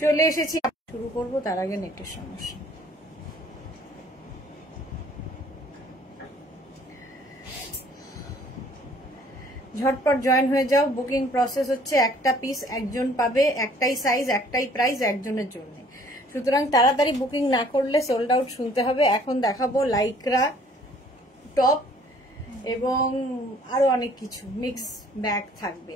চলে এসেছি, শুরু করব তার আগে নেটের সমস্যা। ঝটপট জয়েন হয়ে যাও, বুকিং প্রসেস হচ্ছে একটা পিস একজন পাবে, একটাই সাইজ একটাই প্রাইস একজনের জন্য, সুতরাং তাড়াতাড়ি বুকিং না করলে সোল্ড আউট শুনতে হবে। এখন দেখাবো লাইক্রা টপ এবং আরো অনেক কিছু মিক্স ব্যাগ থাকবে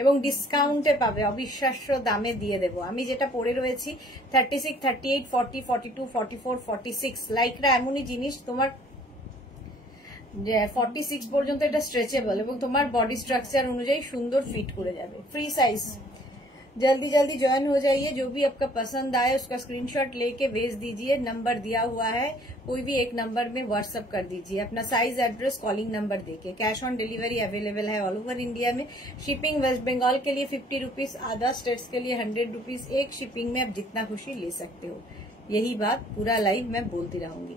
এবং ডিসকাউন্টে পাবে, অবিশ্বাস্য দামে দিয়ে দেবো। আমি যেটা পরে রয়েছি 36, 38, 40, 42, 44, 46। লাইক্রা এমনই জিনিস, তোমার 46 পর্যন্ত এটা স্ট্রেচেবল এবং তোমার বডি স্ट्रक्चर অনুযায়ী সুন্দর ফিট করে যাবে। फ्री साइज, जल्दी जल्दी ज्वाइन हो जाइए। जो भी आपका पसंद आए उसका स्क्रीनशॉट लेके भेज दीजिए, नंबर दिया हुआ है, कोई भी एक नंबर में व्हाट्सएप कर दीजिए अपना साइज, एड्रेस, कॉलिंग नंबर देके। कैश ऑन डिलीवरी अवेलेबल है ऑल ओवर इंडिया में। शिपिंग वेस्ट बंगाल के लिए 50 रुपीज, अदर स्टेट्स के लिए 100 रुपीज। एक शिपिंग में आप जितना खुशी ले सकते हो। यही बात पूरा लाइव मैं बोलती रहूंगी।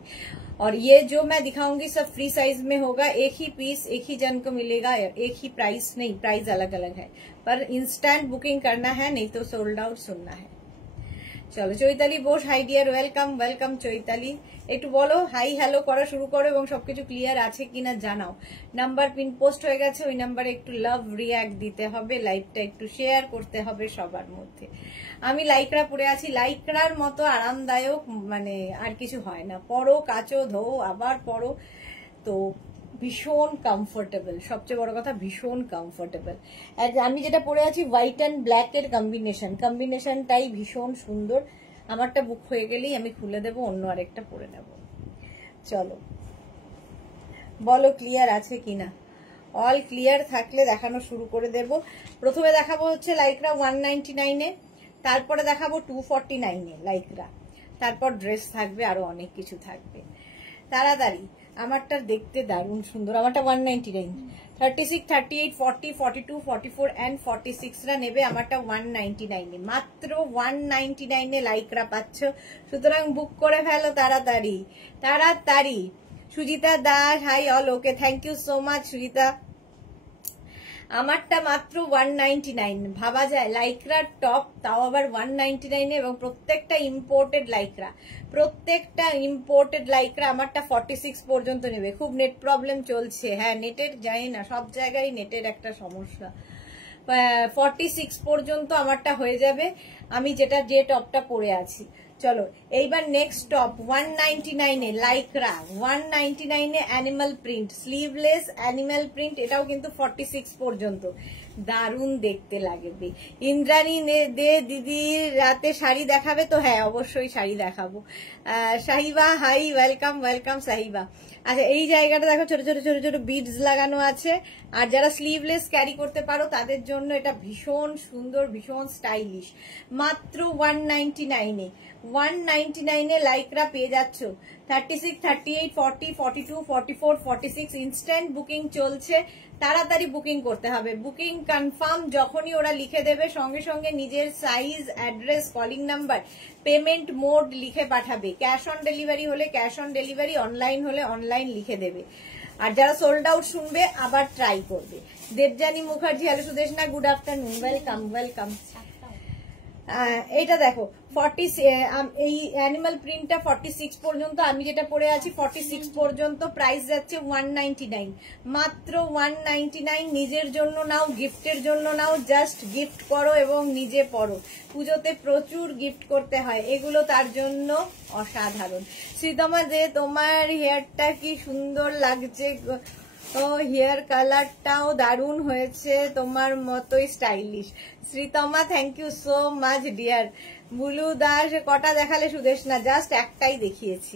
और ये जो मैं दिखाऊंगी सब फ्री साइज में होगा, एक ही पीस एक ही जन को मिलेगा, एक ही प्राइस नहीं, प्राइस अलग अलग है, पर इंस्टेंट बुकिंग करना है, नहीं तो सोल्ड आउट सुनना है। চলো Chaitali Bose, high deer, welcome welcome Chaitali. একটু বলো হাই হ্যালো করা শুরু করো এবং সবকিছু ক্লিয়ার আছে কিনা জানাও। নাম্বার পিন পোস্ট হয়ে গেছে, ওই নাম্বারে একটু লাভ রিয়াক্ট দিতে হবে, লাইভটা একটু শেয়ার করতে হবে সবার মধ্যে। আমি লাইক্রা পরে আছি, লাইক্রার মতো আরামদায়ক মানে আর কিছু হয় না। পরো, কাচো, ধো, আবার পরো, তো ভীষণ কমফোর্টেবল, সবচেয়ে বড় কথা ভীষণ কমফোর্টেবল। আমি যেটা পরে আছি হোয়াইট অ্যান্ড ব্ল্যাক এর কম্বিনেশনটাই ভীষণ সুন্দর। আমারটা বুক হয়ে গেলেই আমি খুলে দেবো, অন্য আরেকটা পরে নেব। চলো বলো ক্লিয়ার আছে কিনা, অল ক্লিয়ার থাকলে দেখানো শুরু করে দেব। প্রথমে দেখাবো হচ্ছে লাইক্রা 199 এ, তারপরে দেখাবো 249 এ লাইক্রা, তারপর ড্রেস থাকবে, আরো অনেক কিছু থাকবে। তাড়াতাড়ি, আমারটা দেখতে দারুণ সুন্দর। আমারটা 199, 36, 38, 40, 42, 44 এন্ড 46 রা নেবে। আমারটা 199 এ, মাত্র 199 এ লাইক্রা পাচ্ছ, সুতরাং বুক করে ফেলো তাড়াতাড়ি তাড়াতাড়ি। Sujita Das, hi all, okay, thank you so much Sujita. আমারটা মাত্র 199, ভাবা যায় লাইক্রার টপ, তাও আবার 199 এবং প্রত্যেকটা ইম্পোর্টেড লাইক্রা, প্রত্যেকটা ইম্পোর্টেড লাইক্রা। আমারটা 46 পর্যন্ত নেবে। খুব নেট প্রবলেম চলছে, হ্যাঁ নেটের জানি না, সব জায়গায় নেটের একটা সমস্যা। 46 পর্যন্ত আমারটা হয়ে যাবে, আমি যে টপটা পরে আছি। চলো এইবার নেক্সট টপ 199 এ লাইক্রা, 199 এ animal print, sleeveless animal print, এটাও কিন্তু 46 পর্যন্ত। দারুণ দেখতে লাগবে। ইন্দ্রাণী দে দিদি রাতে শাড়ি দেখাবে তো? হ্যাঁ অবশ্যই শাড়ি দেখাবো। Sahiba, hi, welcome welcome Sahiba. আচ্ছা এই জায়গাটা দেখো, ছোট ছোট ছোট ছোট বিডস লাগানো আছে, আর যারা স্লিভলেস ক্যারি করতে পারো তাদের জন্য এটা ভীষণ সুন্দর, ভীষণ স্টাইলিশ। মাত্র 199 এ, 199 এ লাইক্রা পেয়ে যাচ্ছ। 36, 38, 40, 42, 44, 46 ইনস্ট্যান্ট বুকিং চলছে, তাড়াতাড়ি বুকিং করতে হবে। বুকিং কনফার্ম যখনই ওরা লিখে দেবে, সঙ্গে সঙ্গে নিজের size, address, calling number, payment mode লিখে পাঠাবে। ক্যাশ অন ডেলিভারি হলে ক্যাশ অন ডেলিভারি, অনলাইন হলে অনলাইন লিখে দেবে। আর যারা সোল্ড আউট শুনবে আবার ট্রাই করবে। Debjani Mukherjee, hello Sudeshna, good afternoon, welcome welcome. এইটা দেখো 40, এই অ্যানিমাল প্রিন্টটা 46 পর্যন্ত, আমি যেটা পরে আছি 46 পর্যন্ত। প্রাইস যাচ্ছে 199, মাত্র 199। নিজের জন্য নাও, গিফটের জন্য নাও, জাস্ট গিফট করো এবং নিজে পরো। পুজোতে প্রচুর গিফট করতে হয়, এগুলো তার জন্য অসাধারণ। শ্রীতমা দে, তোমার হেয়ারটা কি সুন্দর লাগছে, তো হেয়ার কালারটাও দারুণ হয়েছে, তোমার মতোই stylish. Sreetama, thank you so much dear. Bulu Das, কটা দেখালে সুদেশ না? জাস্ট একটাই দেখিয়েছি।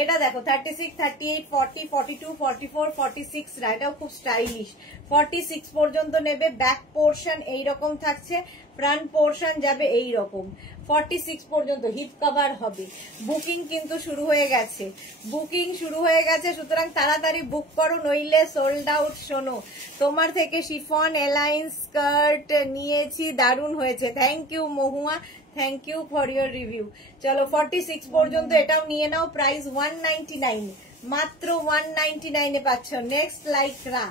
এটা দেখো 36, 38, 40, 42, 44, 46 রা, এটাও খুব স্টাইলিশ। 46 পর্যন্ত নেবে। ব্যাক পোর্শন এইরকম থাকছে, ফ্রন্ট পোর্শন যাবে এইরকম। 46 পর্যন্ত হিপ কভার হবে। বুকিং কিন্তু শুরু হয়ে গেছে, বুকিং শুরু হয়ে গেছে, সুতরাং তাড়াতাড়ি বুক করো, নইলে সোল্ড আউট। শোনো, তোমার থেকে শিফন এলাইন স্কার্ট নিয়েছি, দারুণ হয়েছে, thank you Mahua, thank you for your review. চলো 46 পর্যন্ত এটাও নিয়ে নাও। প্রাইস 199, মাত্র 199 এ পাচ্ছ। Next lycra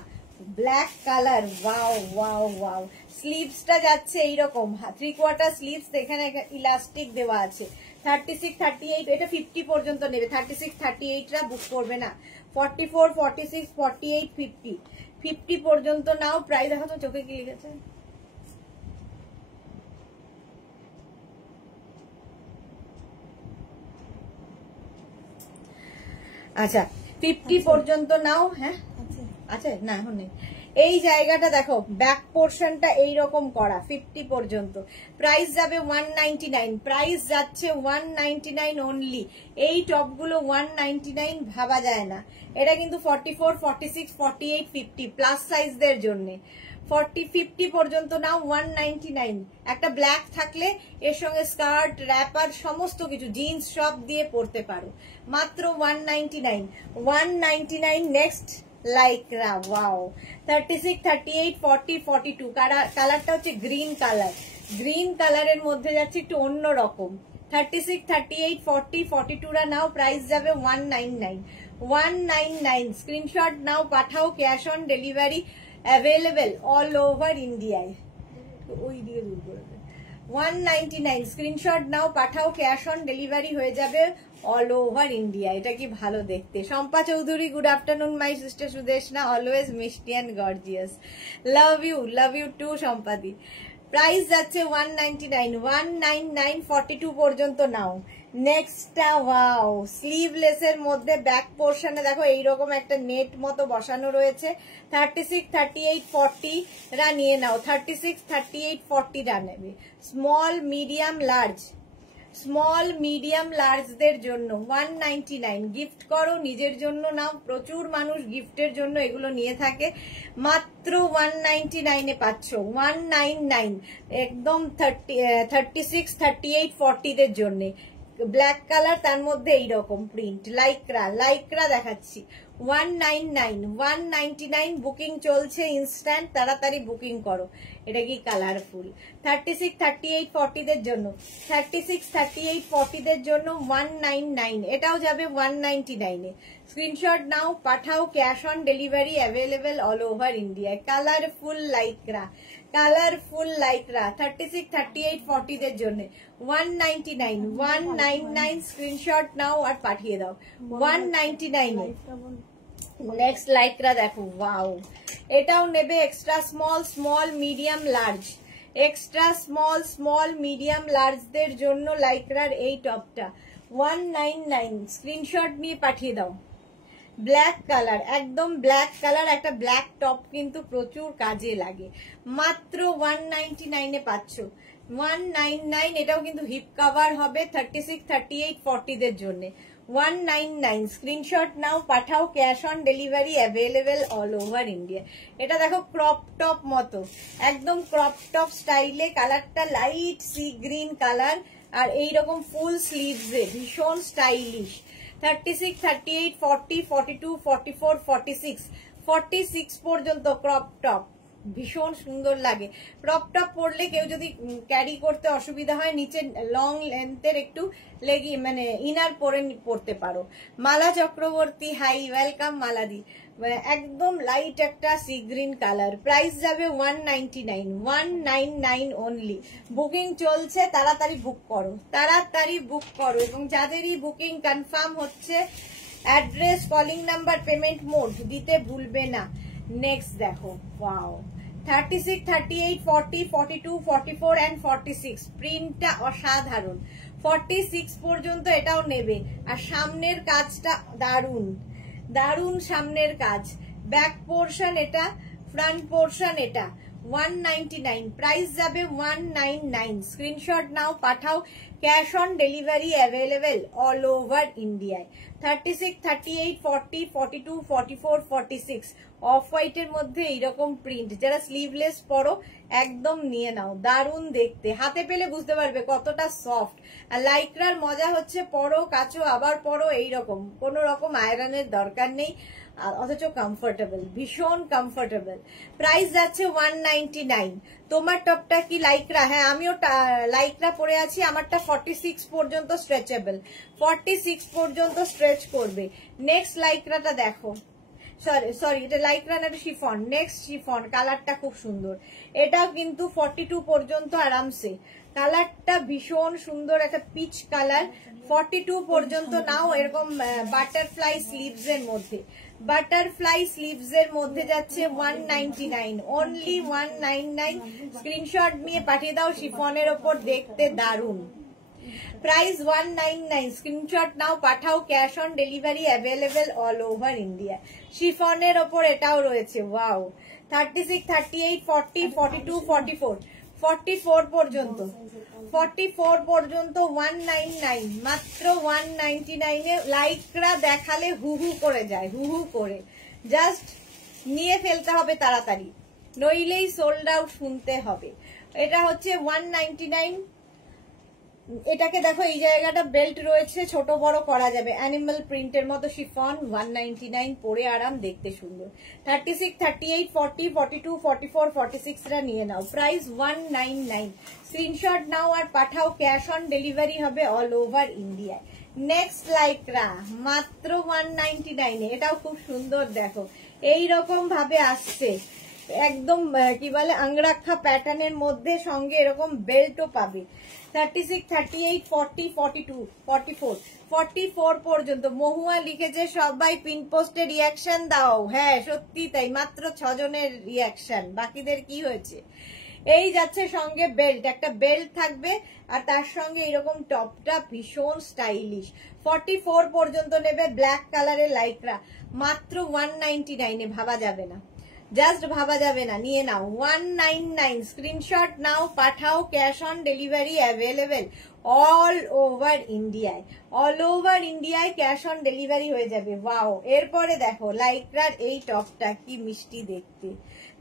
black colour, wow wow wow, স্লিভসটা যাচ্ছে এইরকম 3/4 স্লিভস, এখানে ইলাস্টিক দেওয়া আছে। 36, 38 এটা 50 পর্যন্ত নেবে। 36, 38 রা বুক করবে না। 44, 46, 48, 50 পর্যন্ত নাও। প্রাইস দেখো তো চোখে কি লিখেছে। আচ্ছা 50 পর্যন্ত নাও। হ্যাঁ আচ্ছা না এখন নেই। এই জায়গাটা দেখো, ব্যাক পোর্শনটা এইরকম করা 50 পর্যন্ত। প্রাইস যাবে 199, প্রাইস যাচ্ছে 199 অনলি। এই টপগুলো 199 ভাবা যায় না। এটা কিন্তু 44, 46, 48, 50 প্লাস সাইজদের জন্য। 40, 50 পর্যন্ত নাও 199। একটা ব্ল্যাক থাকলে এর সঙ্গে স্কার্ট, র্যাপার সমস্ত কিছু জিন্স সব দিয়ে পরতে পারো। মাত্র 199, 199। Next Lycra, wow. 36, 38, 40, 42 কালারটা হচ্ছে গ্রিন কালার। গ্রিন কালারের মধ্যে যাচ্ছে একটু অন্য রকম। 36, 38, 40, 42 রা নাও। প্রাইস যাবে 199, 199। স্ক্রিনশট নাও, পাঠাও। Cash on delivery available all over ইন্ডিয়ায়। ওই দিকে দূর করে 199 স্ক্রিনশট নাও, পাঠাও। ক্যাশ অন ডেলিভারি হয়ে যাবে অল ওভার ইন্ডিয়া। এটা কি ভালো দেখতে। Shampa Chowdhury, good afternoon my sister Sudeshna, always মিষ্টি and gorgeous. Love you too Sampadi. Price যাচ্ছে 199, 199, 42 পর্যন্ত নাও। নেক্সটটা ওয়াও, স্লিভলেসের মধ্যে ব্যাক পোর্শনে দেখো এইরকম একটা নেট মতো বসানো রয়েছে। 36, 38, 40 রা নিয়ে নাও। 36, 38, 40 রা নেবে। স্মল মিডিয়াম লার্জদের জন্য 199। গিফট করো, নিজের জন্য নাও। প্রচুর মানুষ গিফটের জন্য এগুলো নিয়ে থাকে। মাত্র 199 এ পাচ্ছ। 199 একদম। 36, 38, 40 দের জন্য ব্ল্যাক কালার, তার মধ্যে এইরকম প্রিন্ট। লাইক্রা দেখাচ্ছি। 199, 199 বুকিং চলছে ইনস্ট্যান্ট, তাড়াতাড়ি বুকিং করো। এটা কি কালারফুল। 36, 38, 40 দের জন্য। 36, 38, 40 দের জন্য 199। এটাও যাবে 199 এ। স্ক্রিনশট নাও, পাঠাও। Cash on delivery available all over ইন্ডিয়ায়। কালারফুল লাইক্রা 36, 38, 40 দের জন্য 199, 199। স্ক্রিনশট নাও আর পাঠিয়ে দাও 199 এ। নেক্সট লাইক্রা দেখো, ওয়াও। এটাও নেবে extra small medium large. Extra small medium লার্জদের জন্য লাইক্রার এই টপটা 199। স্ক্রিনশট নিয়ে পাঠিয়ে দাও। ব্ল্যাক কালার, একদম ব্ল্যাক কালার, একটা ব্ল্যাক টপ কিন্তু প্রচুর কাজে লাগে। মাত্র 199 এ পাচ্ছ। 199। এটাও কিন্তু হিপ কাভার হবে। 36, 38, 40 দের জন্য 199। স্ক্রিনশট নাও, পাঠাও। Cash on delivery available all over India. এটা দেখো ক্রপ টপ মতো, একদম ক্রপ টপ স্টাইলে। কালারটা লাইট সি গ্রিন কালার, আর এইরকম ফুল স্লিভসে ভীষণ স্টাইলিশ। 36, 38, 40, 42, 44, 46, 46 পর্যন্ত ক্রপ টপ ভীষণ সুন্দর লাগে। ক্রপ টপ পরলে কেউ যদি ক্যারি করতে অসুবিধা হয়, নিচে লং লেন্থের একটু লেগি মানে ইনার পরতে পারো। মালা চক্রবর্তী, হাই, ওয়েলকাম মালাদি। একদম লাইট একটা সি গ্রিন কালার। প্রাইস যাবে 199, 199 অনলি। বুকিং চলছে, তাড়াতাড়ি বুক করো। এবং যাদেরই বুকিং কনফার্ম হচ্ছে, address, calling number, payment mode দিতে ভুলবে না। নেক্সট দেখো, ওয়াও। 36, 38, 40, 42, 44 and 46 প্রিন্টটা অসাধারণ। 46 পর্যন্ত এটাও নেবে। আর সামনের কাজটা দারুন সামনের কাজ। ব্যাক পোর্শন এটা, ফ্রন্ট পোর্শন এটা। 199। প্রাইস যাবে 199। স্ক্রিনশট নাও, পাঠাও। Cash on delivery available all over ইন্ডিয়ায়। 36, 38, 40, 42, 44, 46 অফ হোয়াইটের মধ্যে এইরকম প্রিন্ট। যারা স্লিভলেস পরো একদম নিয়ে নাও, দারুন দেখতে। হাতে পেলে বুঝতে পারবে কতটা সফট। আর লাইক্রার মজা হচ্ছে পরো, কাচো, আবার পরো, এইরকম কোনো রকম আয়রনের দরকার নেই। আর অথচ কমফোর্টেবল, ভীষণ কমফোর্টেবল। প্রাইস যাচ্ছে 199। তোমার টপটা কি লাইক্রা? হ্যাঁ, আমিও লাইক্রা পরে আছি। আমারটা 46 পর্যন্ত স্ট্রেচেবল, 46 পর্যন্ত স্ট্রেচ করবে। নেক্সট লাইক্রাটা দেখো, সরি এটা লাইক্রা না, শিফন। নেক্সট শিফন, কালারটা খুব সুন্দর, এটাও কিন্তু 42 পর্যন্ত আরামসে। কালারটা ভীষণ সুন্দর, একটা পিচ কালার, 42 পর্যন্ত নাও। এরকম বাটারফ্লাই স্লিভস এর মধ্যে, বাটারফ্লাই স্লিভস এর মধ্যে যাচ্ছে 199, অনলি 199। স্ক্রিনশট নিয়ে পাঠিয়ে দাও, শিফনের ওপর দেখতে দারুন। প্রাইস 199, স্ক্রিনশট নাও, পাঠাও। Cash on delivery available all over India. শিফনের ওপর এটাও রয়েছে, ওয়াও। 36, 38, 40, 42, 44, 44 পর্যন্ত, 44 পর্যন্ত 199, মাত্র 199 এ। লাইকরা দেখালে হু হু করে যায়, হু হু করে। জাস্ট নিয়ে ফেলতে হবে তাড়াতাড়ি, নইলেই সোল্ড আউট শুনতে হবে। এটা হচ্ছে 199। এটাকে দেখো, এই জায়গাটা বেল্ট রয়েছে, ছোট বড় করা যাবে, অ্যানিমাল প্রিন্টের মতো শিফন। 199, পরে আরাম, দেখতে সুন্দর। 36, 38, 40, 42, 44, 46 রা নিয়ে নাও। প্রাইস 199, স্ক্রিনশট নাও আর পাঠাও। ক্যাশ অন ডেলিভারি হবে অল ওভার ইন্ডিয়ায়। নেক্সট লাইক্রা, মাত্র 199 এ। এটাও খুব সুন্দর, দেখো এইরকম ভাবে আসছে, একদম কি বলে আংরাক্ষা প্যাটার্নের মধ্যে, সঙ্গে এরকম বেল্টও পাবে। 36, 38, 40, 42, 44, 44 পর্যন্ত। মহুয়া লিখেছে সবাই পিন পোস্টে রিয়াকশন দাও। হ্যাঁ সত্যি তাই, মাত্র 6 জনের রিয়াকশন, বাকিদের কি হয়েছে? এই যাচ্ছে সঙ্গে বেল্ট, একটা বেল্ট থাকবে, আর তার সঙ্গে এরকম টপটা ভীষণ স্টাইলিশ। 44 পর্যন্ত নেবে, ব্ল্যাক কালারের লাইক্রা, মাত্র 199 এ। ভাবা যাবে না, জাস্ট ভাবা যাবে না, নিয়ে নাও। 199, স্ক্রিনশট নাও, পাঠাও। Cash on delivery available all over ইন্ডিয়ায়, অল ওভার ইন্ডিয়ায় ক্যাশ অন ডেলিভারি হয়ে যাবে। ওয়াও। এরপরে দেখো লাইক্রার এই টপটা কি মিষ্টি দেখতে।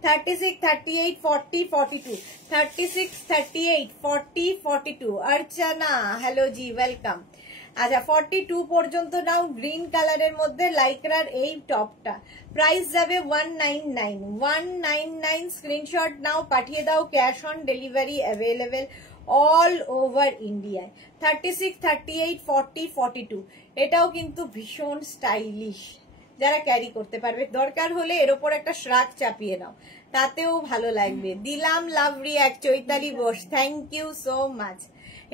36, 38, 40, 42, 36, 38, 40, 42। अर्चना, हेलो जी, वेलकम। আচ্ছা 42 পর্যন্ত নাও, গ্রিন কালারের মধ্যে লাইক্রার এই টপটা। প্রাইস যাবে 199, 199। স্ক্রিনশট নাও, পাঠিয়ে দাও। Cash on delivery available all over ইন্ডিয়ায়। 36, 38, 40, 42। এটাও কিন্তু ভীষণ স্টাইলিশ, যারা ক্যারি করতে পারবে। দরকার হলে এর ওপর একটা শ্রাগ চাপিয়ে নাও, তাতেও ভালো লাগবে। দিলাম love react, Chaitali Bose, thank you so much.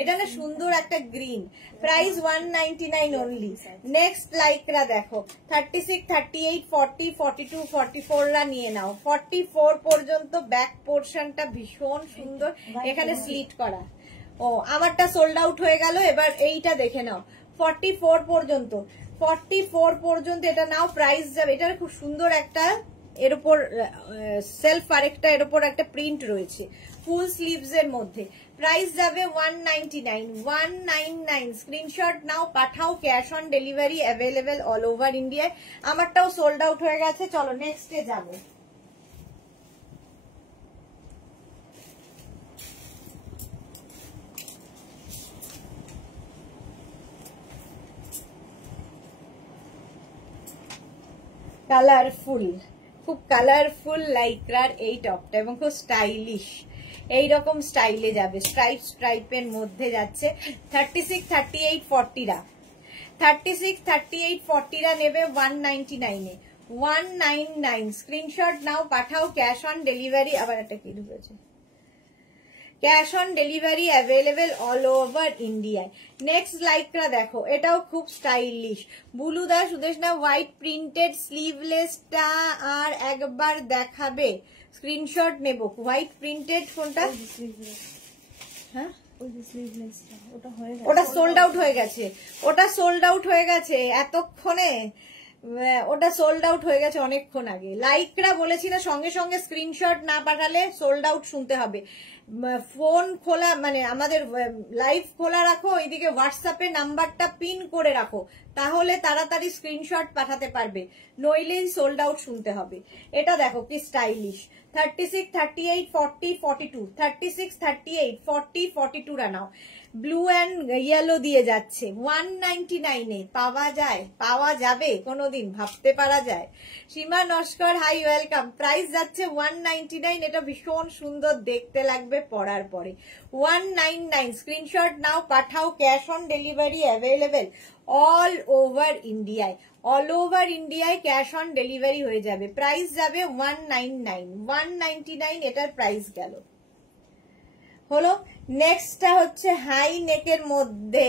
এটা না সুন্দর একটা green. Price 199 only. Next lycra দেখো, 36, 38, 40, 42, 44 রা নিয়ে নাও। 44 পর্যন্ত ব্যাক পোর্শনটা ভীষণ সুন্দর, এখানে স্লিট করা। ও আমারটা সোল্ড আউট হয়ে গেল, এবার এইটা দেখে নাও। 44 পর্যন্ত, 44 পর্যন্ত এটা নাও। প্রাইস যাবে, এটার খুব সুন্দর একটা এর উপর সেলফ, আরেকটা এর উপর একটা প্রিন্ট রয়েছে, ফুল স্লিভস এর মধ্যে। প্রাইস যাবে 199, 199। স্ক্রিনশট নাও, পাঠাও। Cash on delivery available all over ইন্ডিয়ায়। আমারটাও সোল্ড আউট হয়ে গেছে। চলো নেক্সটে যাবো। কালারফুল, খুব কালারফুল লাইক্রার এই টপটা, এবং খুব স্টাইলিশ, এইরকম স্টাইলে যাবে, স্ট্রাইপ স্ট্রাইপের মধ্যে যাচ্ছে। 36, 38, 40 রা, 36, 38, 40 রা নেবে 199 এ। 199, স্ক্রিনশট নাও, পাঠাও। ক্যাশ অন ডেলিভারি, আবার একটা কি ঢুকেছে, cash on delivery available all over ইন্ডিয়ায়। নেক্সট লাইক্রা দেখো, এটাও খুব স্টাইলিশ। বুলুদা সুদেশনা, হোয়াইট প্রিন্টেড স্লিভলেসটা আর একবার দেখাবে, স্ক্রিনশট নেব। হোয়াইট প্রিন্টেড কোনটা? হ্যাঁ ওটা সোল্ড আউট হয়ে গেছে, ওটা সোল্ড আউট হয়ে গেছে এতক্ষণে, ওটা সোল্ড আউট হয়ে গেছে অনেকক্ষণ আগে। লাইকরা বলেছি না, সঙ্গে সঙ্গে স্ক্রিনশট না পাঠালে সোল্ড আউট শুনতে হবে। ফোন খোলা, মানে আমাদের লাইভ খোলা রাখো, ওইদিকে হোয়াটসঅ্যাপে নাম্বারটা পিন করে রাখো, তাহলে তাড়াতাড়ি স্ক্রিনশট পাঠাতে পারবে, নইলেই সোল্ড আউট শুনতে হবে। এটা দেখো কি স্টাইলিশ। 36, 38, 40, 42, 36, 38, 40, 42 রা নাও। ব্লু অ্যান্ড ইয়েলো দিয়ে যাচ্ছে 199 এ। পাওয়া যায়, পাওয়া যাবে কোনোদিন, ভাবতে পারা যায়। সীমা নস্কর, হাই ওয়েলকাম। প্রাইস যাচ্ছে 199। এটা ভীষণ সুন্দর দেখতে লাগবে, দেখবে পরার পরে। 199 স্ক্রিনশট নাও, পাঠাও, cash on delivery available all over ইন্ডিয়ায়। অল ওভার ইন্ডিয়ায় ক্যাশ অন ডেলিভারি হয়ে যাবে। প্রাইস যাবে 199, 199 এটার প্রাইস গেল। হলো নেক্সটটা হচ্ছে হাই নেকের মধ্যে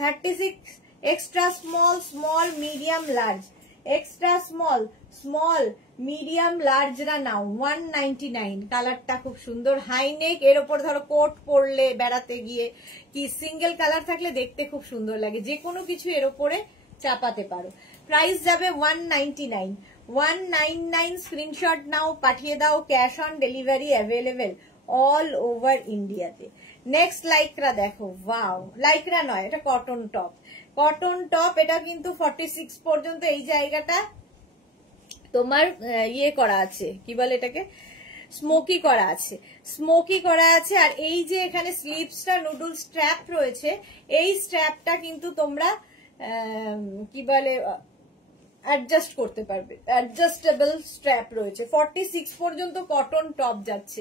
36 extra small, small, medium, large. Extra small, small, medium, লার্জরা নাও 199। কালারটা খুব সুন্দর, হাই নেক, এর ওপর ধরো কোট পরলে বেড়াতে গিয়ে, কি সিঙ্গেল কালার থাকলে দেখতে খুব সুন্দর লাগে, যে কোনো কিছু এর ওপরে চাপাতে পারো। প্রাইস যাবে 199, 199 স্ক্রিনশট নাও, পাঠিয়ে দাও, cash on delivery available all over ইন্ডিয়াতে। নেক্সট লাইক্রা দেখো, ওয়াও, লাইক্রা নয়, এটা কটন টপ। কটন টপ, এটা কিন্তু 46 পর্যন্ত এই জায়গাটা তোমার ইয়ে করা আছে, কি বলে এটাকে, স্মোকি করা আছে, স্মোকি করা আছে। আর এই যে এখানে স্লিভসটা নুডল স্ট্র্যাপ রয়েছে, এই স্ট্র্যাপটা কিন্তু তোমরা কি বলে অ্যাডজাস্ট করতে পারবে, অ্যাডজাস্টেবল স্ট্র্যাপ রয়েছে। 46 পর্যন্ত কটন টপ যাচ্ছে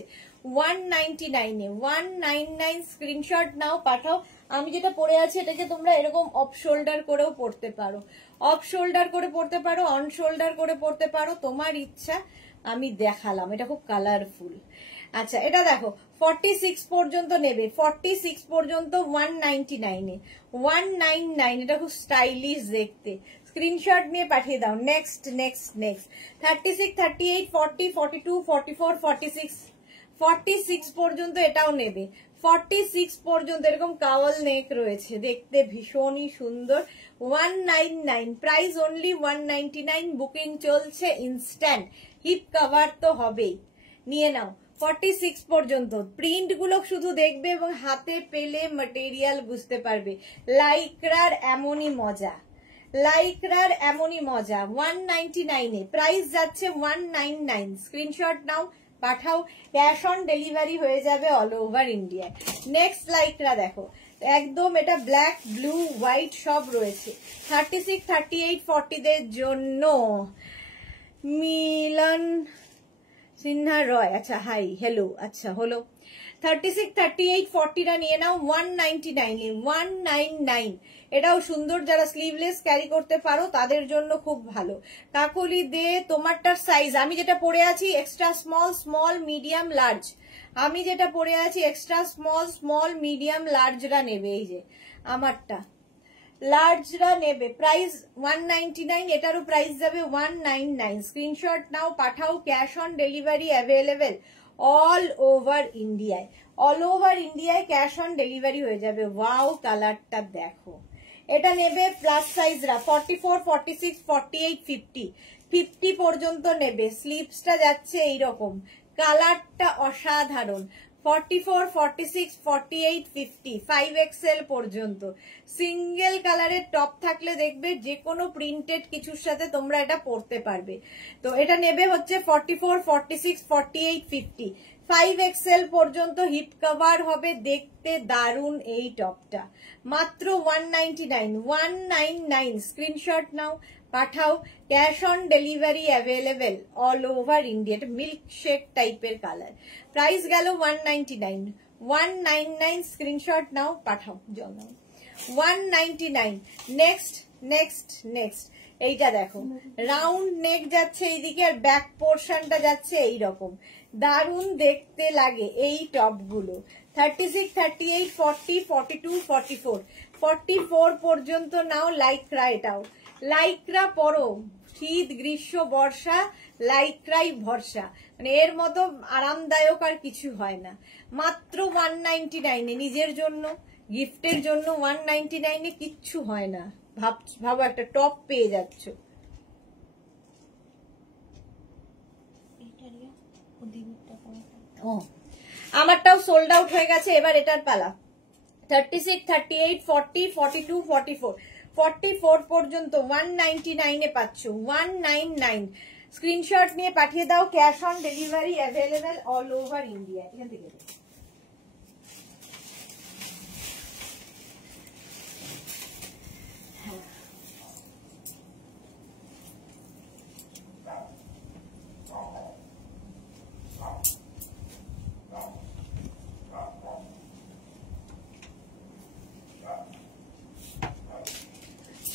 199 এ। 199 স্ক্রিনশট নাও, পাঠাও। আমি যেটা পরে আছি এটাকে তোমরা এরকম অফ শোল্ডার করেও পরতে পারো, অফ শোল্ডার করে পরতে পারো, অন শোল্ডার করে পরতে পারো, তোমার ইচ্ছা। আমি দেখালাম, এটা খুব কালারফুল। আচ্ছা, এটা দেখো 46 পর্যন্ত নেবে, 46 পর্যন্ত 199 এ। 199, এটা খুব স্টাইলিশ দেখতে। স্ক্রিনশট নিয়ে পাঠিয়ে দাও। নেক্সট নেক্সট নেক্সট 36, 38, 40, 42, 44, 46, 46 পর্যন্ত এটাও নেবে। 46 পর্যন্ত এরকম কাওয়াল নেক রয়েছে, দেখতে ভীষণই সুন্দর। 199, প্রাইস অনলি 199। বুকিং চলছে ইনস্ট্যান্ট, হিপ কভার তো হবেই, নিয়ে নাও। 46 পর্যন্ত প্রিন্ট গুলো শুধু দেখবে এবং হাতে পেলে ম্যাটেরিয়াল বুঝতে পারবে। লাইক্রার এমনই মজা, লাইক্রার এমনই মজা। 199 এ প্রাইস যাচ্ছে 199। স্ক্রিনশট নাও, পাঠাও, ক্যাশ অন ডেলিভারি হয়ে যাবে অল ওভার ইন্ডিয়ায়। নেক্সট লাইক্রা দেখো, একদম এটা ব্ল্যাক, ব্লু, হোয়াইট সব রয়েছে। 36, 38, 40 দের জন্য মিলন সিনহা রয়, আচ্ছা হাই, হ্যালো, আচ্ছা হলো। 36, 38, 40টা নিয়ে নাও 199 এ। 199, এটাও সুন্দর, যারা স্লিভলেস ক্যারি করতে পারো তাদের জন্য খুব ভালো। কাকলি দে তোমারটার সাইজ, আমি যেটা পরে আছি extra small, small, medium, large. আমি যেটা পরে আছি এক্সট্রা স্মল, স্মল, মিডিয়াম, লার্জরা নেবে, এই যে আমারটা লার্জরা নেবে। প্রাইস 199, এটারও প্রাইস যাবে 199। স্ক্রিনশট নাও, পাঠাও, cash on delivery available all over ইন্ডিয়ায়। অল ওভার ইন্ডিয়ায় ক্যাশ অন ডেলিভারি হয়ে যাবে। ওয়াও, কালারটা দেখো, এটা নেবে প্লাস সাইজরা 44, 46, 48, 50, 50 পর্যন্ত নেবে। স্লিভসটা যাচ্ছে এইরকম, কালারটা অসাধারণ। 44, 46, 48, 50, 5XL পর্যন্ত সিঙ্গেল কালারের টপ থাকলে দেখবে যে কোনো প্রিন্টেড কিছুর সাথে তোমরা এটা পরতে পারবে। তো এটা নেবে হচ্ছে 44, 46, 48, 50, 5XL পর্যন্ত হিপ কভার হবে, দেখতে দারুণ এই টপটা। মাত্র 199, 199। স্ক্রিনশট নাও, পাঠাও, cash on delivery available all over India. এটা মিল্ক শেক টাইপের কালার। প্রাইস গেল 199, 199। স্ক্রিনশট নাও, পাঠাও, জল নাও। 199। নেক্সট নেক্সট নেক্সট এইটা দেখো, রাউন্ড নেক যাচ্ছে এইদিকে আর ব্যাক পোর্শনটা যাচ্ছে এইরকম, দারুণ দেখতে লাগে এই টপ গুলো। 36, 38, 40, 42, 44, 44 পর্যন্ত নাও লাইক্রা। এটাও লাইক্রা পরো, শীত, গ্রীষ্ম, বর্ষা, লাইক্রাই ভরসা, মানে এর মতো আরামদায়ক আর কিছু হয় না। মাত্র 199 এ নিজের জন্য, গিফটের জন্য 199 এ কিচ্ছু হয় না। ভাবো একটা টপ পেয়ে যাচ্ছ। আমারটাও সোল্ড আউট হয়ে গেছে, এবার এটার পালা। 36, 38, 40, 42, 44, 44 পর্যন্ত 199 এ পাচ্ছ। 199। স্ক্রিনশট নিয়ে পাঠিয়ে দাও, cash on delivery available all over India. এখান থেকে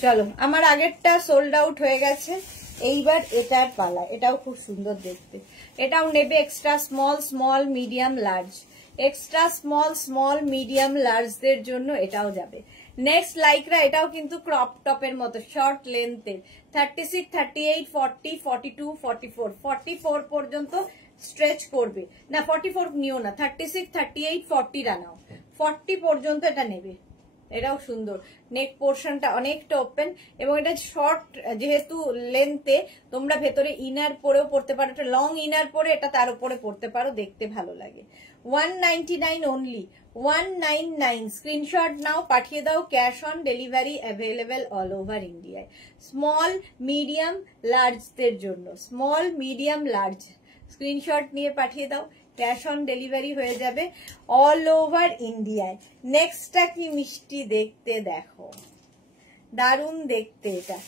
চলো, আমার আগেরটা সোল্ড আউট হয়ে গেছে, এইবার এটার পালা। এটাও খুব সুন্দর দেখতে, এটাও নেবে extra small, small, medium, large. Extra small, small, medium, লার্জদের জন্য এটাও যাবে। নেক্সট লাইকরা, এটাও কিন্তু ক্রপ টপের মতো শর্ট লেন্থের, 36, 38, 40, 42, 44, 44 পর্যন্ত স্ট্রেচ করবে না। 44 নিও না, 36, 38, 40 নাও, 40 পর্যন্ত এটা নেবে। এটাও সুন্দর, নেক পোর্শনটা অনেকটা ওপেন এবং এটা শর্ট যেহেতু লেন্থে, তোমরা ভেতরে ইনার পরেও পড়তে পারো, একটা লং ইনার পরে এটা তার উপরে পড়তে পারো, দেখতে ভালো লাগে। 199 অনলি, 199। স্ক্রিনশট নাও, পাঠিয়ে দাও, cash on delivery available all over ইন্ডিয়ায়। স্মল, মিডিয়াম, লার্জদের জন্য, স্মল, মিডিয়াম, লার্জ স্ক্রিনশট নিয়ে পাঠিয়ে দাও, ক্যাশ অন ডেলিভারি হয়ে যাবে অল ওভার ইন্ডিয়ায়। নেক্সটটা কি মিষ্টি দেখতে দেখো, দারুণ দেখতে। এটা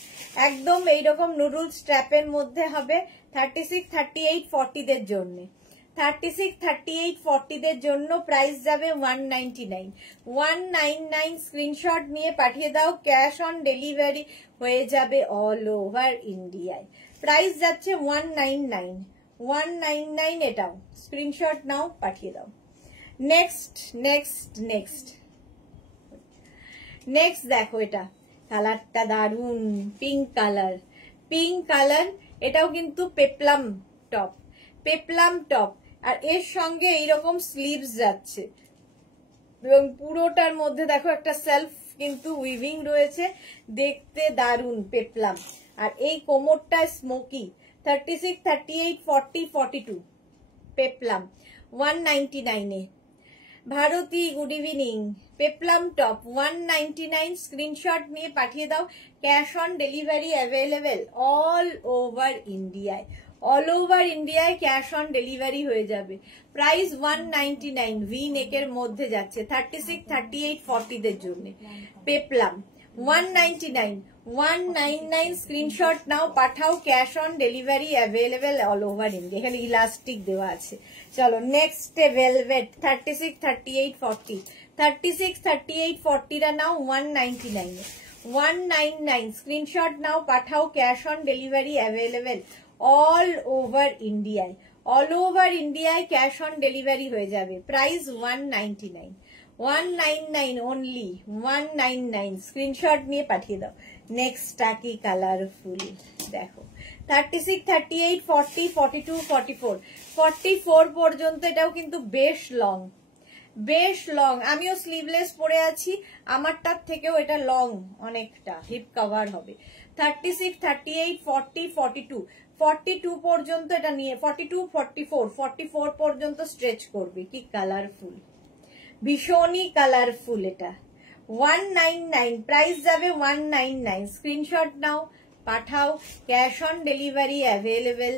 একদম এইরকম নুডল স্ট্র্যাপের মধ্যে হবে, 36, 38, 40 দের জন্য, 36, 38, 40 দের জন্য প্রাইস যাবে 199, 199। স্ক্রিনশট নিয়ে পাঠিয়ে দাও, ক্যাশ অন ডেলিভারি হয়ে যাবে অল ওভার ইন্ডিয়ায়। প্রাইস যাচ্ছে 199, 199। এটাও স্ক্রিনশট নাও, পাঠিয়ে দাও। নেক্সট নেক্সট নেক্সট নেক্সট দেখো, এটা কালারটা দারুন, পিঙ্ক কালার, পিঙ্ক কালার। এটাও কিন্তু পেপলাম টপ, পেপলাম টপ, আর এর সঙ্গে এইরকম স্লিভস যাচ্ছে এবং পুরোটার মধ্যে দেখো একটা সেলফ কিন্তু উইভিং রয়েছে, দেখতে দারুন পেপলাম। আর এই কোমরটা স্মোকি, 36, 38, 40, 42 পেপলাম 199 এ। Bharati good evening, peplum top 199। Screenshot নিয়ে পাঠিয়ে দাও, cash on delivery available all over ইন্ডিয়ায়, অল ওভার ইন্ডিয়ায় ক্যাশ অন ডেলিভারি হয়ে যাবে। প্রাইস 199, ভি নেকের মধ্যে যাচ্ছে, 36, 38, 40 দের জন্য পেপলাম 199, 199। স্ক্রিনশট নাও, পাঠাও, cash on delivery available all over India. এখানে ইলাস্টিক দেওয়া আছে। চলো নেক্সট ভেলভেট, 36, 38, 40, 36, 38, 40 রা নাও 199, 199। স্ক্রিনশট নাও, পাঠাও, cash on delivery available all over ইন্ডিয়ায়, অল ওভার ইন্ডিয়ায় ক্যাশ অন ডেলিভারি হয়ে যাবে। Price 199, 199 only, 199। স্ক্রিনশট নিয়ে পাঠিয়ে দাও। নেক্সটটা কি কালারফুল দেখো, 36, 38, 40, 42, 44, 44 পর্যন্ত। এটাও কিন্তু বেশ লং, বেশ লং। আমিও স্লিভলেস পরে আছি, আমারটার থেকেও এটা লং অনেকটা, হিপ কভার হবে। 36, 38, 40, 42, 42 পর্যন্ত এটা নিয়ে, 42, 44, 44 পর্যন্ত স্ট্রেচ করবে। কি কালারফুল, ভীষণই কালারফুল। এটা 199, প্রাইস যাবে 199। স্ক্রিনশট নাও, পাঠাও, cash on delivery available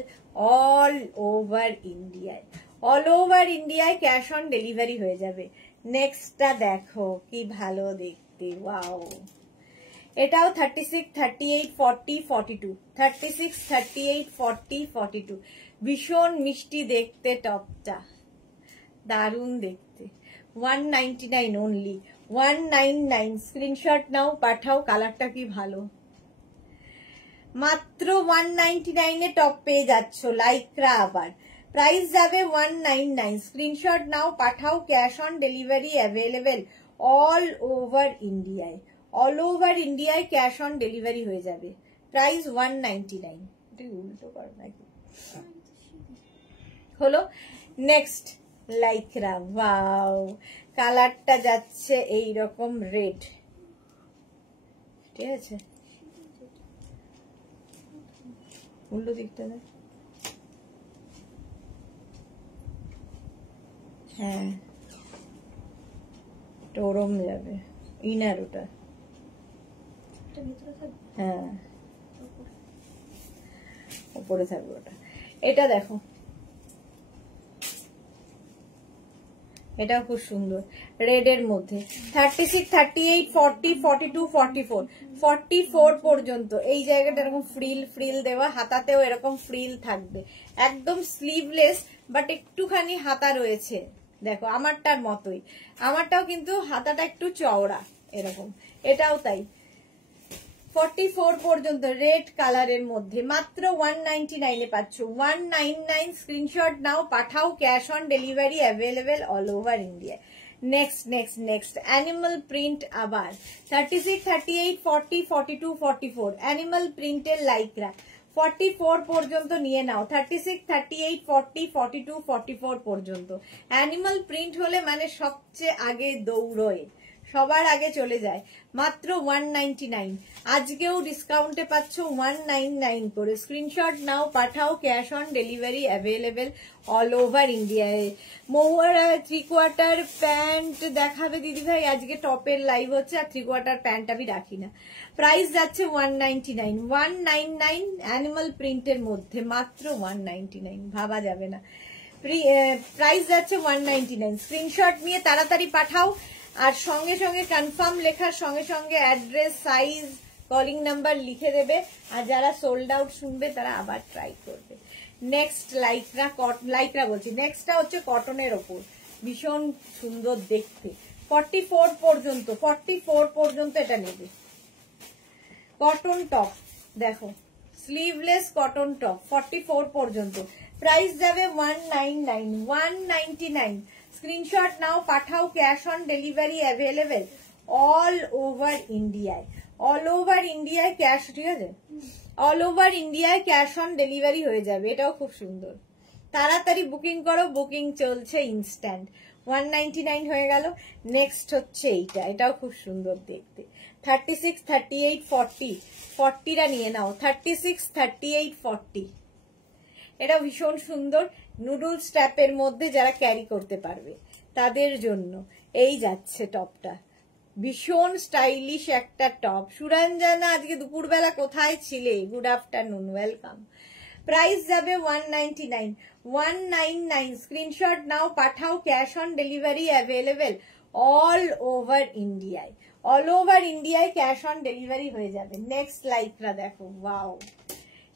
all over ইন্ডিয়ায়, অল ওভার ইন্ডিয়ায় ক্যাশ অন ডেলিভারি হয়ে যাবে। নেক্সটটা দেখো কি ভালো দেখতে, ওয়াও। এটাও 36, 38, 40, 42, 36, 38, 40, 42। ভীষণ মিষ্টি দেখতে টপটা, দারুণ দেখতে। 199 অনলি, 199। স্ক্রিনশট নাও, পাঠাও, কালারটা কি ভালো। মাত্র 199 এ টপ পেয়ে যাচ্ছ লাইকরা। আবার প্রাইস যাবে 199। স্ক্রিনশট নাও, পাঠাও, cash on delivery available all over ইন্ডিয়ায়, অল ওভার ইন্ডিয়ায় ক্যাশ অন ডেলিভারি হয়ে যাবে। প্রাইস 199। এটা উল্টো কর নাকি হলো। নেক্সট লাইকরা, ওয়াও, কালারটা যাচ্ছে এইরকম রেড, ঠিক আছে, উল্টো দিকটা দেখ, হ্যাঁ ওরম যাবে ইনার, ওটা হ্যাঁ উপরে থাকবে ওটা। এটা দেখো, এটাও খুব সুন্দর রেড এর মধ্যে, 36, 38, 40, 42, 44, 44 পর্যন্ত। এই জায়গাটা এরকম ফ্রিল ফ্রিল দেওয়া, হাতাতেও এরকম ফ্রিল থাকবে, একদম স্লিভলেস বাট একটুখানি হাতা রয়েছে। দেখো আমারটার মতোই, আমারটাও কিন্তু হাতাটা একটু চওড়া এরকম, এটাও তাই। 44 পর্যন্ত রেড কালারের মধ্যে মাত্র 199 এ পাচ্ছ। 199 স্ক্রিনশট নাও, পাঠাও, cash on delivery available all over India. Next next next animal print আবার 36, 38, 40, 42, 44 অ্যানিমাল প্রিন্টের লাইকরা 44 পর্যন্ত নিয়ে নাও। 36, 38, 40, 42, 44 পর্যন্ত অ্যানিমাল প্রিন্ট হলে মানে সবচেয়ে আগে দৌড়য়, সবার আগে চলে যায়। মাত্র 199। আজকেও ডিসকাউন্টে পাচ্ছ 199 করে। স্ক্রিনশট নাও, পাঠাও, cash on delivery available all over ইন্ডিয়ায়। মহুয়ারা 3/4 প্যান্ট দেখাবে দিদিভাই, আজকে টপের লাইভ হচ্ছে আর 3/4 প্যান্ট আমি রাখি না। প্রাইস যাচ্ছে 199। 199 অ্যানিমাল প্রিন্টের মধ্যে মাত্র 199, ভাবা যাবে না। প্রাইস যাচ্ছে 199। স্ক্রিনশট নিয়ে তাড়াতাড়ি পাঠাও, আর সঙ্গে সঙ্গে কনফার্ম লেখার সঙ্গে সঙ্গে অ্যাড্রেস, সাইজ, কলিং নাম্বার লিখে দেবে। আর যারা সোল্ড আউট শুনবে তারা আবার ট্রাই করবে। নেক্সট লাইকরা বলছি, নেক্সটটা হচ্ছে কটনের ওপর, ভীষণ সুন্দর দেখতে। 44 পর্যন্ত এটা নেবে। কটন টপ দেখো, স্লিভলেস কটন টপ 44 পর্যন্ত। প্রাইস যাবে 199, 199। স্ক্রিনশট নাও, পাঠাও, cash on delivery available all over ইন্ডিয়ায়। অল ওভার ইন্ডিয়ায় ক্যাশ, ঠিক আছে, অল ওভার ইন্ডিয়ায় ক্যাশ অন ডেলিভারি হয়ে যাবে। এটাও খুব সুন্দর, তাড়াতাড়ি বুকিং করো, বুকিং চলছে ইনস্ট্যান্ট। 199 হয়ে গেল। নেক্সট হচ্ছে এইটা, এটাও খুব সুন্দর দেখতে। 36, 38, 40 40টা নিয়ে নাও। 36, 38, 40 এটা ভীষণ সুন্দর। নুডলস স্ট্র্যাপের মধ্যে যারা ক্যারি করতে পারবে তাদের জন্য এই যাচ্ছে টপটা, ভীষণ স্টাইলিশ একটা টপ। সুরঞ্জনা আজকে দুপুরবেলা কোথায় ছিলে? Good afternoon, welcome. প্রাইস যাবে 199, 199। স্ক্রিনশট নাও, পাঠাও, cash on delivery available all over ইন্ডিয়ায়। অল ওভার ইন্ডিয়ায় ক্যাশ অন ডেলিভারি হয়ে যাবে। নেক্সট লাইকরা দেখো, ওয়াও,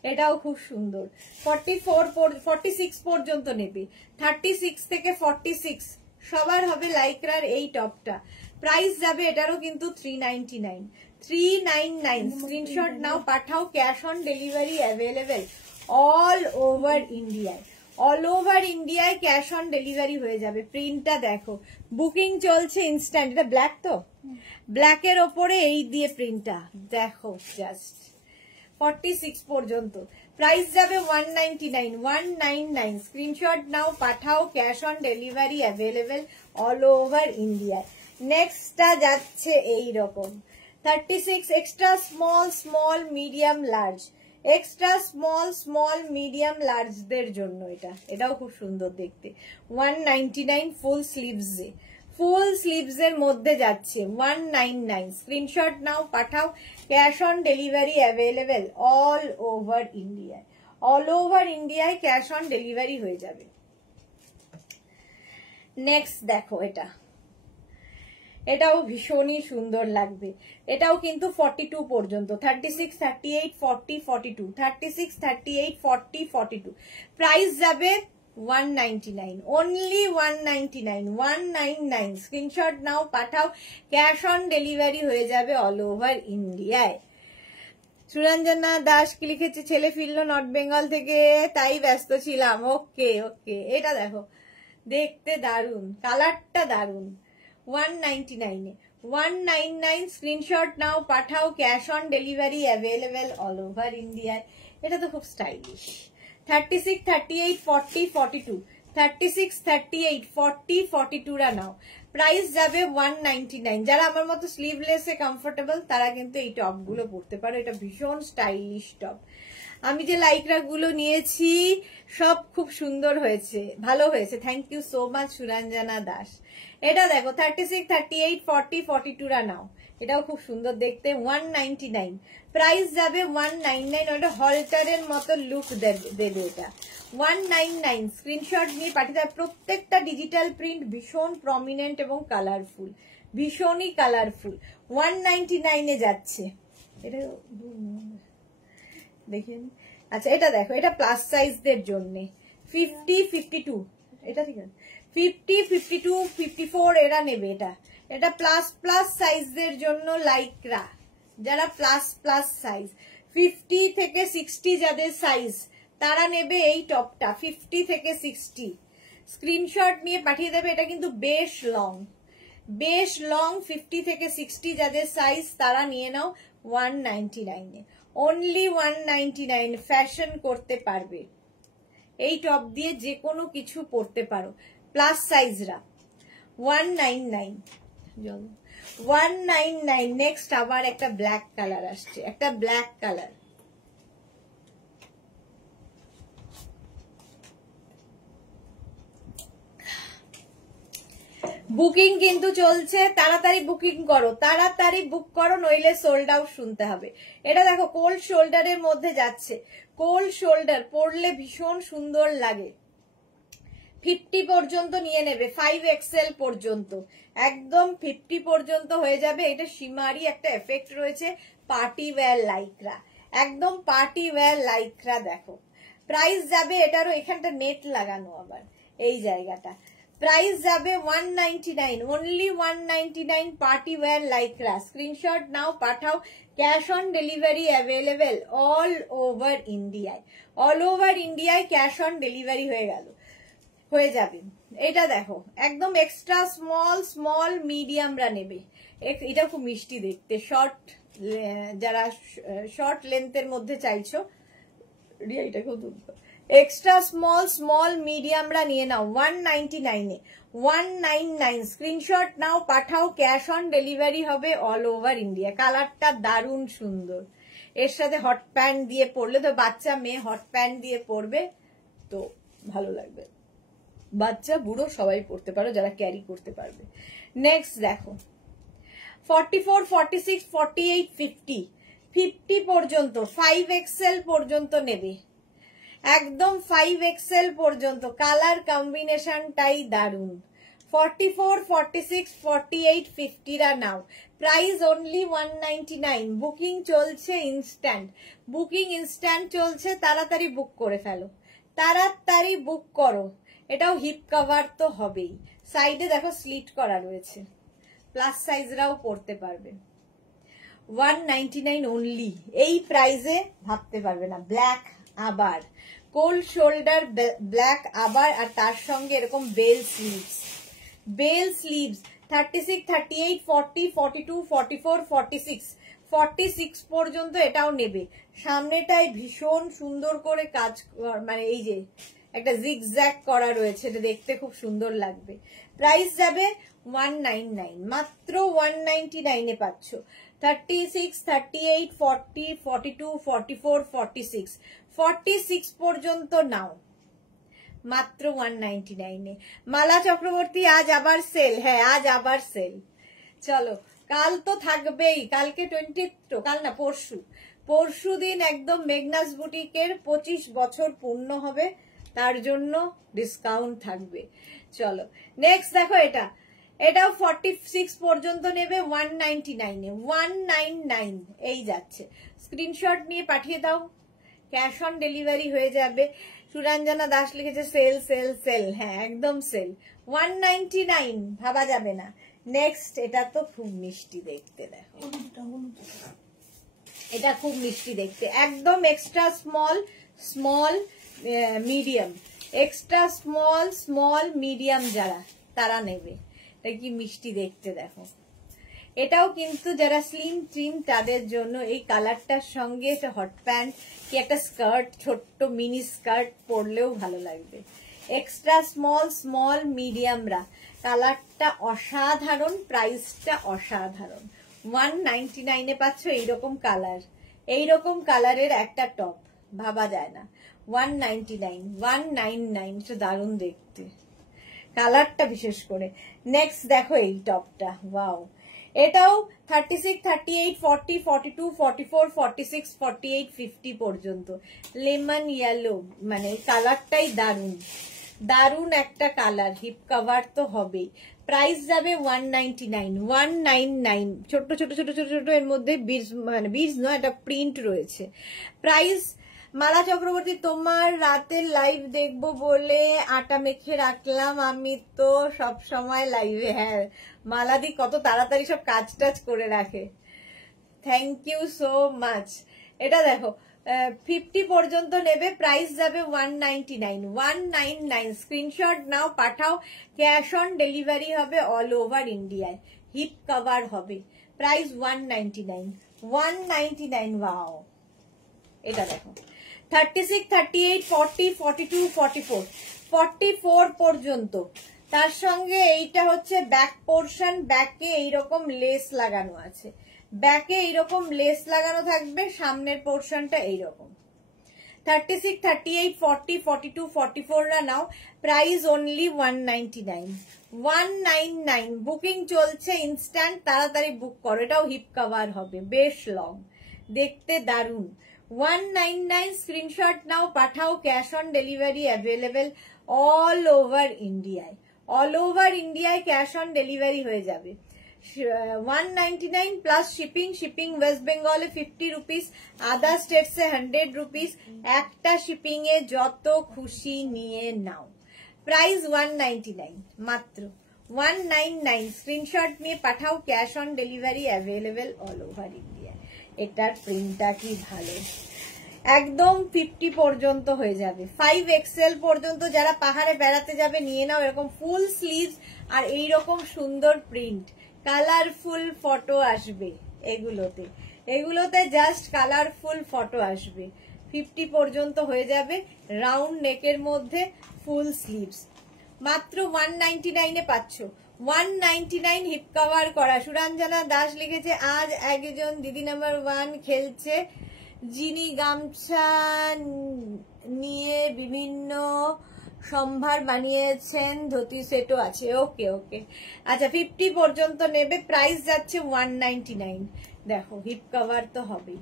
এটাও খুব সুন্দর। 46 পর্যন্ত নেবে। 36 থেকে 46 সবার হবে লাইকরার এই টপটা। প্রাইস যাবে এটারও কিন্তু 399, 399। স্ক্রিনশট নাও, পাঠাও, cash on delivery available all over ইন্ডিয়ায়। অল ওভার ইন্ডিয়ায় ক্যাশ অন ডেলিভারি হয়ে যাবে। প্রিন্টটা দেখো, বুকিং চলছে ইনস্ট্যান্ট। এটা ব্ল্যাক তো, ব্ল্যাকের ওপরে এই দিয়ে প্রিন্টটা দেখো জাস্ট। 46 পর্যন্ত প্রাইস যাবে 199, 199। স্ক্রিনশট নাও, পাঠাও, cash on delivery available all over India. নেক্সটটা যাচ্ছে এই রকম 36 extra small medium large, extra small medium লার্জদের জন্য এটাও খুব সুন্দর দেখতে। 199 ফুল স্লিভসে, ফুল স্লিভসের মধ্যে যাচ্ছে 199। স্ক্রিনশট নাও, পাঠাও, cash on delivery available all over ইন্ডিয়ায়। অল ওভার ইন্ডিয়ায় ক্যাশ অন ডেলিভারি হয়ে যাবে। নেক্সট দেখো, এটাও ভীষণই সুন্দর লাগবে। এটাও কিন্তু 42 পর্যন্ত। 36, 38, 40, 42, 36, 38, 40, 42। প্রাইস যাবে 199, only 199, 199। স্ক্রিনশট নাও, পাঠাও, ক্যাশ অন ডেলিভারি হয়ে যাবে অল ওভার ইন্ডিয়ায়। সুরঞ্জনা দাস কি লিখেছে, ছেলে ফিরলো নর্থ বেঙ্গল থেকে, তাই ব্যস্ত ছিলাম। ওকে ওকে, এটা দেখো, দেখতে দারুন, কালারটা দারুন। 199 এ 199। স্ক্রিনশট নাও, পাঠাও, cash on delivery available all over ইন্ডিয়ায়। এটা তো খুব স্টাইলিশ। 36, 38, 40, 42, 36, 38, 40, 42 রা নাও। প্রাইস যাবে 199। যারা আমার মতো স্লিভলেসে কমফোর্টেবল তারা কিন্তু এই টপ গুলো পরতে পারো। এটা ভীষণ স্টাইলিশ টপ। আমি যে লাইকরা গুলো নিয়েছি সব খুব সুন্দর হয়েছে, ভালো হয়েছে। Thank you so much Suranjana Das. এটা দেখো 36, 38, 40, 42 রা নাও। এটাও খুব সুন্দর দেখতে। 199। প্রাইস যাবে 199। ওটা হলটারের মতো লুক দেবে এটা। 199। স্ক্রিনশট নিয়ে পাঠিয়ে দেবে। প্রত্যেকটা ডিজিটাল প্রিন্ট ভীষণ প্রমিনেন্ট এবং কালারফুল, ভীষণই কালারফুল। 199 এ যাচ্ছে। এটা দেখিয়ে, আচ্ছা এটা দেখো, এটা প্লাস সাইজদের জন্য 50, 52, এটা ঠিক আছে। 50, 52, 54 এরা নেবে। এটা প্লাস সাইজদের জন্য লাইকরা যারা প্লাস প্লাস সাইজ 50 থেকে 60 যাদের সাইজ তারা নেবে এই টপটা 50 থেকে 60 স্ক্রিনশট নিয়ে পাঠিয়ে দেবে। এটা কিন্তু বেশ লং 50 থেকে 60 যাদের সাইজ তারা নিয়ে নাও 199 এ, অনলি 199। ফ্যাশন করতে পারবে এই টপ দিয়ে, যে কোনো কিছু পরতে পারো প্লাস সাইজরা 199। নেক্সট আবার একটা ব্ল্যাক কালার আসছে, একটা ব্ল্যাক কালার। বুকিং কিন্তু চলছে, তাড়াতাড়ি বুকিং করো, তাড়াতাড়ি বুক করো, নইলে সোল্ড আউট শুনতে হবে। এটা দেখো কোল্ড শোল্ডারের মধ্যে যাচ্ছে, কোল্ড শোল্ডার পরলে ভীষণ সুন্দর লাগে। 50 পর্যন্ত নিয়ে নেবে, 5XL পর্যন্ত, একদম 50 পর্যন্ত হয়ে যাবে। এটা সীমারি একটা এফেক্ট রয়েছে, পার্টি ওয়্যার লাইক্রা, একদম পার্টি ওয়্যার লাইক্রা। দেখো প্রাইস যাবে, এটারও এখানটা নেট লাগানো আবার এই জায়গাটা, প্রাইস যাবে 199, only 199 party wear Lycra. Screenshot নাও, পাঠাও। Cash on delivery available all over ইন্ডিয়ায়, অল ওভার ইন্ডিয়ায় ক্যাশ অন ডেলিভারি হয়ে যাবে। এটা দেখো একদম এক্সট্রা স্মল মিডিয়ামরা নেবে, এটা খুব মিষ্টি দেখতে। শর্ট, যারা শর্ট লেন্থের মধ্যে চাইছো, এটা খুব এক্সট্রা স্মল মিডিয়ামরা নিয়ে নাও 199 এ, 199। স্ক্রিনশট নাও, পাঠাও। ক্যাশ অন ডেলিভারি হবে অল ওভার ইন্ডিয়া। কালারটা দারুণ সুন্দর, এর সাথে হট প্যান্ট দিয়ে পরলে তো, বাচ্চা মেয়ে হট প্যান্ট দিয়ে পরবে তো ভালো লাগবে, বাচ্চা বুড়ো সবাই পরতে পারো যারা ক্যারি করতে পারবে। নেক্সট দেখো 44, 46, 48, 50 পর্যন্ত, 5XL পর্যন্ত নেবে, একদম 5XL পর্যন্ত। কালার কম্বিনেশনটাই দারুন। 44, 46, 48, 50রা নাও, প্রাইস অনলি 199। বুকিং চলছে ইনস্ট্যান্ট, বুকিং ইনস্ট্যান্ট চলছে, তাড়াতাড়ি বুক করে ফেলো, তাড়াতাড়ি বুক করো। এটাও হিপ কভার তো হবেই, সাইডে দেখো স্লিট করা রয়েছে, প্লাস সাইজরাও পরতে পারবে। 199 অনলি, এই প্রাইসে ভাবতে পারবে না। ব্ল্যাক আবার, কোল্ড শোল্ডার ব্ল্যাক আবার, আর তার সঙ্গে এরকম বেল স্লিভস, 36, 38, 40, 42, 44, 46 পর্যন্ত এটাও নেবে। সামনেটাই ভীষণ সুন্দর করে কাজ, মানে এই যে একটা জিগজ্যাগ করা রয়েছে, এটা দেখতে খুব সুন্দর লাগবে। প্রাইস যাবে 199, মাত্র 199 এ পাচ্ছ। 36, 38, 40, 42, 44, 46 পর্যন্ত নাও, মাত্র 199 এ। মালা চক্রবর্তী আজ আবার সেল, হ্যাঁ আজ আবার সেল। চলো কাল তো থাকবেই, কালকে 20, কাল না পরশু দিন একদম মেঘনাস বুটিকের 25 বছর পূর্ণ হবে, তার জন্য ডিসকাউন্ট থাকবে। চলো নেক্সট দেখো, এটাও 46 পর্যন্ত নেবে 199 এ, 199 এই যাচ্ছে। স্ক্রিনশট নিয়ে পাঠিয়ে দাও, ক্যাশ অন ডেলিভারি হয়ে যাবে। সুরঞ্জনা দাস লিখেছে সেল সেল সেল, হ্যাঁ একদম সেল, 199 ভাবা যাবে না। নেক্সট এটা তো খুব মিষ্টি দেখতে, দেখো এটা খুব মিষ্টি দেখতে, একদম extra small medium, extra small medium যারা তারা নেবে। এটা কি মিষ্টি দেখতে দেখো। এটাও কিন্তু যারা স্লিম ট্রিম তাদের জন্য, এই কালারটার সঙ্গে হট প্যান্ট কি একটা স্কার্ট, ছোট্ট মিনি স্কার্ট পরলেও ভালো লাগবে। এক্সট্রা স্মল মিডিয়ামরা, কালারটা অসাধারণ, প্রাইসটা অসাধারণ। 199 এ পাচ্ছ এইরকম কালারের একটা টপ, ভাবা যায় না। 199 এটা দারুণ দেখতে, কালারটা বিশেষ করে। নেক্সট দেখো এই টপটা, ওয়াও, এটাও 36, 38, 40, 42, 44, 46, 48, 50 পর্যন্ত। লেমন ইয়েলো, মানে কালারটাই দারুণ একটা কালার, হিপ কভার তো হবেই। প্রাইস যাবে 199, ছোট এর মধ্যে বিডস, মানে বিডস নয়, এটা প্রিন্ট রয়েছে। প্রাইস, মালা চক্রবর্তী তোমার রাতের লাইভ দেখবো বলে আটা মেখে রাখলাম, আমি তো সব সময় লাইভে। হ্যাঁ মালাদি কত তাড়াতাড়ি সব কাজ টাজ করে রাখে। Thank you so much. এটা দেখো 50 পর্যন্ত নেবে, প্রাইস যাবে 199, 199। স্ক্রিনশট নাও, পাঠাও, ক্যাশ অন ডেলিভারি হবে অল ওভার ইন্ডিয়ায়, হিপ কভার হবে, প্রাইস 199, 199। ওয়াও, এটা দেখো 36, 38, 40, 42, 44, 44 পর্যন্ত। তার সঙ্গে এইটা হচ্ছে ব্যাক পোর্শন, ব্যাকে এইরকম লেস লাগানো আছে, ব্যাকে এইরকম লেস লাগানো থাকবে, সামনের পোর্শনটা এইরকম। 36, 38, 40, 42, 44 রা নাও, প্রাইস অনলি 199, 199। বুকিং চলছে ইনস্ট্যান্ট, তাড়াতাড়ি বুক করো। এটাও হিপ কভার হবে, বেশ লং, দেখতে দারুন। 199 স্ক্রিনশট নাও, পাঠাও, cash on delivery available all over ইন্ডিয়ায়, অল ওভার ইন্ডিয়ায় ক্যাশ অন ডেলিভারি হয়ে যাবে। 199 প্লাস শিপিং, শিপিং ওয়েস্ট বেঙ্গলে 50 রুপিস, আদার স্টেটসে 100 রুপিস। একটা শিপিং এ যত খুশি নিয়ে নাও, প্রাইস 199 মাত্র, 199। স্ক্রিনশট নিয়ে পাঠাও, cash on delivery available all over India. এটার প্রিন্টটা কি ভালো, একদম 50 পর্যন্ত হয়ে যাবে, 5XL পর্যন্ত। যারা পাহাড়ে বেড়াতে যাবে নিয়ে নাও, এরকম ফুল স্লিভস আর এইরকম সুন্দর প্রিন্ট, কালারফুল ফটো আসবে এগুলোতে, এগুলোতে জাস্ট কালারফুল ফটো আসবে। 50 পর্যন্ত হয়ে যাবে, রাউন্ড নেকের মধ্যে ফুল স্লিভস, মাত্র 199 এ পাচ্ছ। 199 হিপ কভার করা। সুরঞ্জনা দাস লিখেছে, আজ একজন দিদি নাম্বার 1 খেলছে, যিনি গামছা নিয়ে বিভিন্ন সম্ভার বানিয়েছেন, ধুতি সেটও আছে। ওকে ওকে, আচ্ছা 50 পর্যন্ত নেবে, প্রাইস যাচ্ছে 199। দেখো হিপ কভার তো হবেই,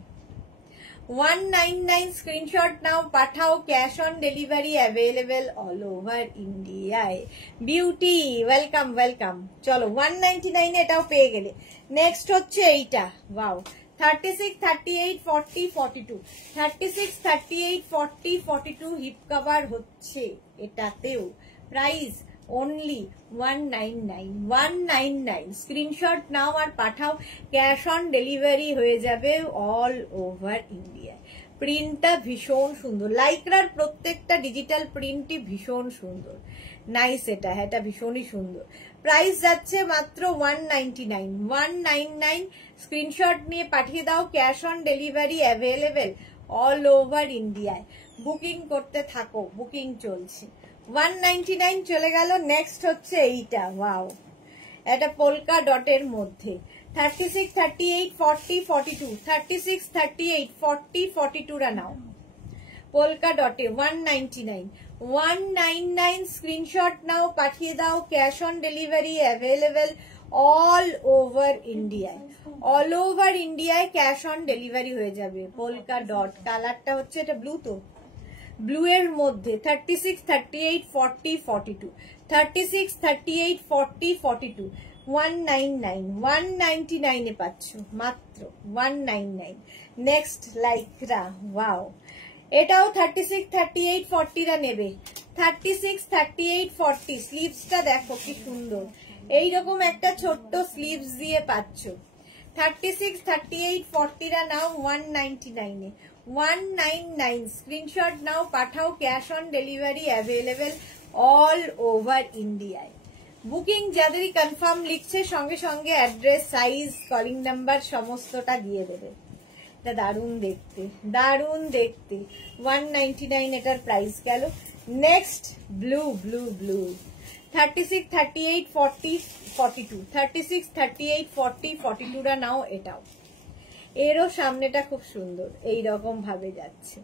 199 স্ক্রিনশট নাও, পাঠাও, cash on delivery available all over ইন্ডিয়ায়। Beauty welcome welcome. চলো 199 এটাও পেয়ে গেলে। নেক্সট হচ্ছে এইটা, ওয়াও, 36, 38, 40, 42, 36, 38, 40, 42 হিপ কভার হচ্ছে এটাতেও, প্রাইস অনলি 199, 199। স্ক্রিনশট নাও আর পাঠাও, ক্যাশ অন ডেলিভারি হয়ে যাবে অল ওভার ইন্ডিয়া। প্রিন্টটা ভীষণ সুন্দর, লাইক্রার প্রত্যেকটা ডিজিটাল প্রিন্টই ভীষণ সুন্দর, নাইস। এটা এটা ভীষণই সুন্দর। প্রাইস যাচ্ছে মাত্র 199, 199। স্ক্রিনশট নিয়ে পাঠিয়ে দাও, cash on delivery available all over ইন্ডিয়ায়। বুকিং করতে থাকো, বুকিং চলছে। 199 চলে গেল। নেক্সট হচ্ছে এইটা, ওয়াও, এটা পোলকা ডটের মধ্যে, 36, 38, 40, 42, 36, 38, 40, 42 রা নাও, পোলকা ডটে 199, 199। স্ক্রিনশট নাও, পাঠিয়ে দাও, cash on delivery available all over ইন্ডিয়ায়, অল ওভার ইন্ডিয়ায় ক্যাশ অন ডেলিভারি হয়ে যাবে। পোলকা ডট কালারটা হচ্ছে, এটা ব্লু তো, ব্লু এর মধ্যে 36, 38, 40, 42, 36, 38, 40, 42, 199, 199 এ পাচ্ছ মাত্র, 199। নেক্সট লাইক্রা, ওয়াও, এটাও 36, 38, 40 রা নেবে। 36, 38, 40 স্লিভসটা দেখো কি সুন্দর, এইরকম একটা ছোট্ট স্লিভস দিয়ে পাচ্ছ। 36, 38, 40 রা নাও 199 এ, 199। স্ক্রিনশট নাও, পাঠাও, cash on delivery available all over ইন্ডিয়ায়। বুকিং যাদেরই কনফার্ম লিখছে, সঙ্গে সঙ্গে অ্যাড্রেস, সাইজ, কলিং নাম্বার সমস্তটা দিয়ে দেবে। এটা দারুণ দেখতে, দারুণ দেখতে। 199 এটার প্রাইস গেল। নেক্সট ব্লু, ব্লু ব্লু, 36, 38, 40, 42, 36, 38, 40, 42 রা নাও। এটাও, এরও সামনেটা খুব সুন্দর, এইরকম ভাবে যাচ্ছে।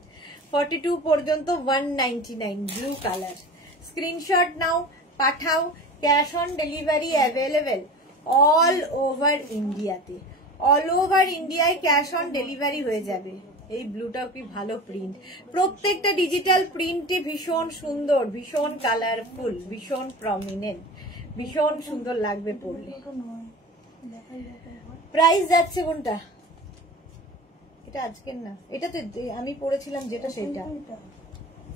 42 পর্যন্ত 199, ব্লু কালার। স্ক্রিনশট নাও, পাঠাও, cash on delivery available all over ইন্ডিয়াতে, অল ওভার ইন্ডিয়ায় ক্যাশ অন ডেলিভারি হয়ে যাবে। এই ব্লুটাও কি ভালো প্রিন্ট, প্রত্যেকটা ডিজিটাল প্রিন্টই ভীষণ সুন্দর, ভীষণ কালারফুল, ভীষণ প্রমিনেন্ট, ভীষণ সুন্দর লাগবে পরলে। প্রাইস যাচ্ছে কোনটা, এটা আজকের না, এটাতে আমি পড়েছিলাম যেটা, সেটা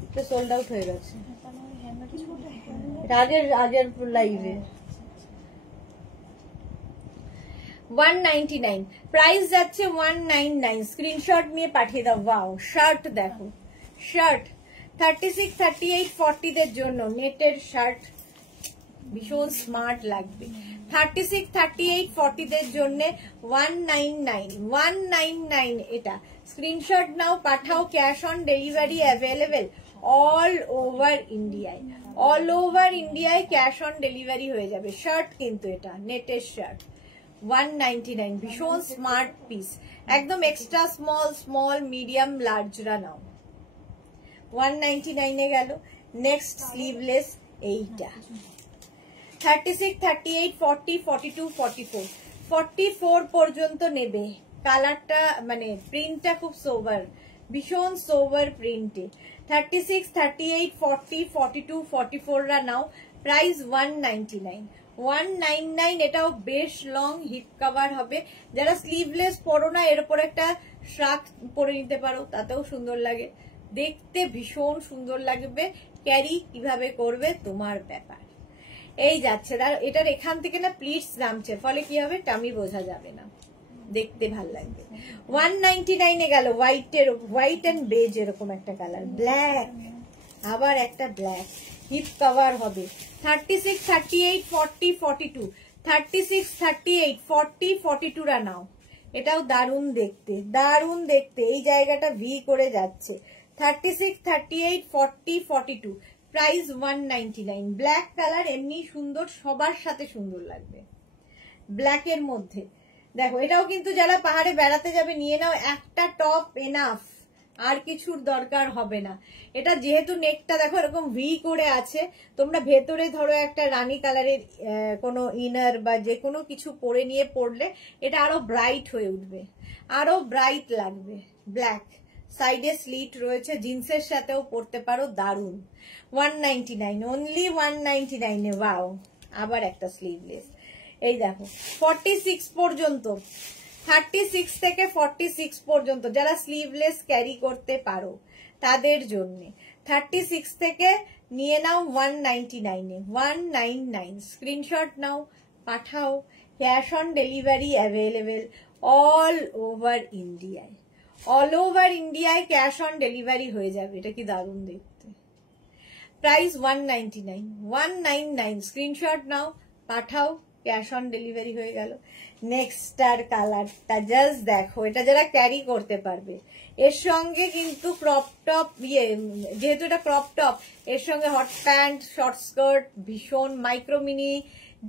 এটা সোল্ড আউট হয়ে গেছে, আগের লাইভে। 199 প্রাইস যাচ্ছে 199 স্ক্রিনশট নিয়ে পাঠিয়ে দাও। ওয়াও শার্ট দেখো, শার্ট 36, 38, 40 দের জন্য নেটের শার্ট ভীষণ স্মার্ট লাগবে। 36, 38, 40 দের জন্য 199 এটা স্ক্রিনশট নাও, পাঠাও। Cash on delivery available all over ইন্ডিয়ায়, অল ওভার ইন্ডিয়ায় ক্যাশ অন ডেলিভারি হয়ে যাবে। শার্ট কিন্তু এটা নেটের শার্ট 199 ভীষণ স্মার্ট পিস, একদম এক্সট্রা স্মল, স্মল, মিডিয়াম, লার্জরা নাও। 199 এ গেল। নেক্সট স্লিভলেস এইটা 36, 38, 40, 42, 44, 44 পর্যন্ত নেবে। কালারটা মানে প্রিন্টটা খুব সোভার, ভীষণ সোভার প্রিন্টে। 36, 38, 40, 42, 44 রা নাও। প্রাইস 199, 199। এটাও বেশ লং হিপ কভার হবে। যারা স্লিভলেস পরো না, এর উপর একটা শার্ট পরে নিতে পারো, তাতেও সুন্দর লাগে দেখতে, ভীষণ সুন্দর লাগবে। ক্যারি কিভাবে করবে তোমার ব্যাপার। এই যাচ্ছে, এটার এখান থেকে না প্লিটস নামছে, ফলে কি হবে টামি বোঝা যাবে না, দেখতে ভাল লাগবে। 199 এ গেল। হোয়াইট এন্ড বেজ এরকম একটা কালার, ব্ল্যাক, আবার একটা ব্ল্যাক হিপ কভার হবে। 36, 38, 40, 42, 36, 38, 40, 42 রা নাও। এটাও দারুণ দেখতে, দারুণ দেখতে। এই জায়গাটা ভি করে যাচ্ছে। 36, 38, 40, 42 প্রাইস 199। ব্ল্যাক কালার এমনি সুন্দর, সবার সাথে সুন্দর লাগবে ব্ল্যাকের মধ্যে। দেখো এটাও কিন্তু যারা পাহাড়ে বেড়াতে যাবে নিয়ে নাও, একটা টপ এনাফ, আর কিছুর দরকার হবে না। এটা যেহেতু নেকটা দেখো এরকম ভি করে আছে, তোমরা ভেতরে ধরো একটা রানী কালারের কোনো ইনার বা যে কোনো কিছু পরে নিয়ে পড়লে এটা আরো ব্রাইট হয়ে উঠবে, আরো ব্রাইট লাগবে। ব্ল্যাক সাইডে স্লিট রয়েছে, জিন্সের সাথেও পরতে পারো, দারুন। 199, অনলি 199 এ। ওয়াও, আবার একটা স্লিভলেস। এই দেখো 46 পর্যন্ত, 36 থেকে 46 পর্যন্ত যারা স্লিভলেস ক্যারি করতে পারো তাদের জন্য। 36 থেকে নিয়ে নাও 199 এ। 199 স্ক্রিনশট নাও, পাঠাও। Cash on delivery available all over ইন্ডিয়ায়, অল ওভার ইন্ডিয়ায় ক্যাশ অন ডেলিভারি হয়ে যাবে। এটা কি দারুণ দেখতে। প্রাইস 199, 199 স্ক্রিনশট নাও, পাঠাও। ক্যাশ অন ডেলিভারি হয়ে গেল। নেক্সট আর কালারটা জাস্ট দেখো, এটা যারা ক্যারি করতে পারবে। এর সঙ্গে কিন্তু ক্রপ টপ, যেহেতু এটা ক্রপ টপ, এর সঙ্গে হট প্যান্ট, শর্ট স্কার্ট, ভীষণ মাইক্রো মিনি,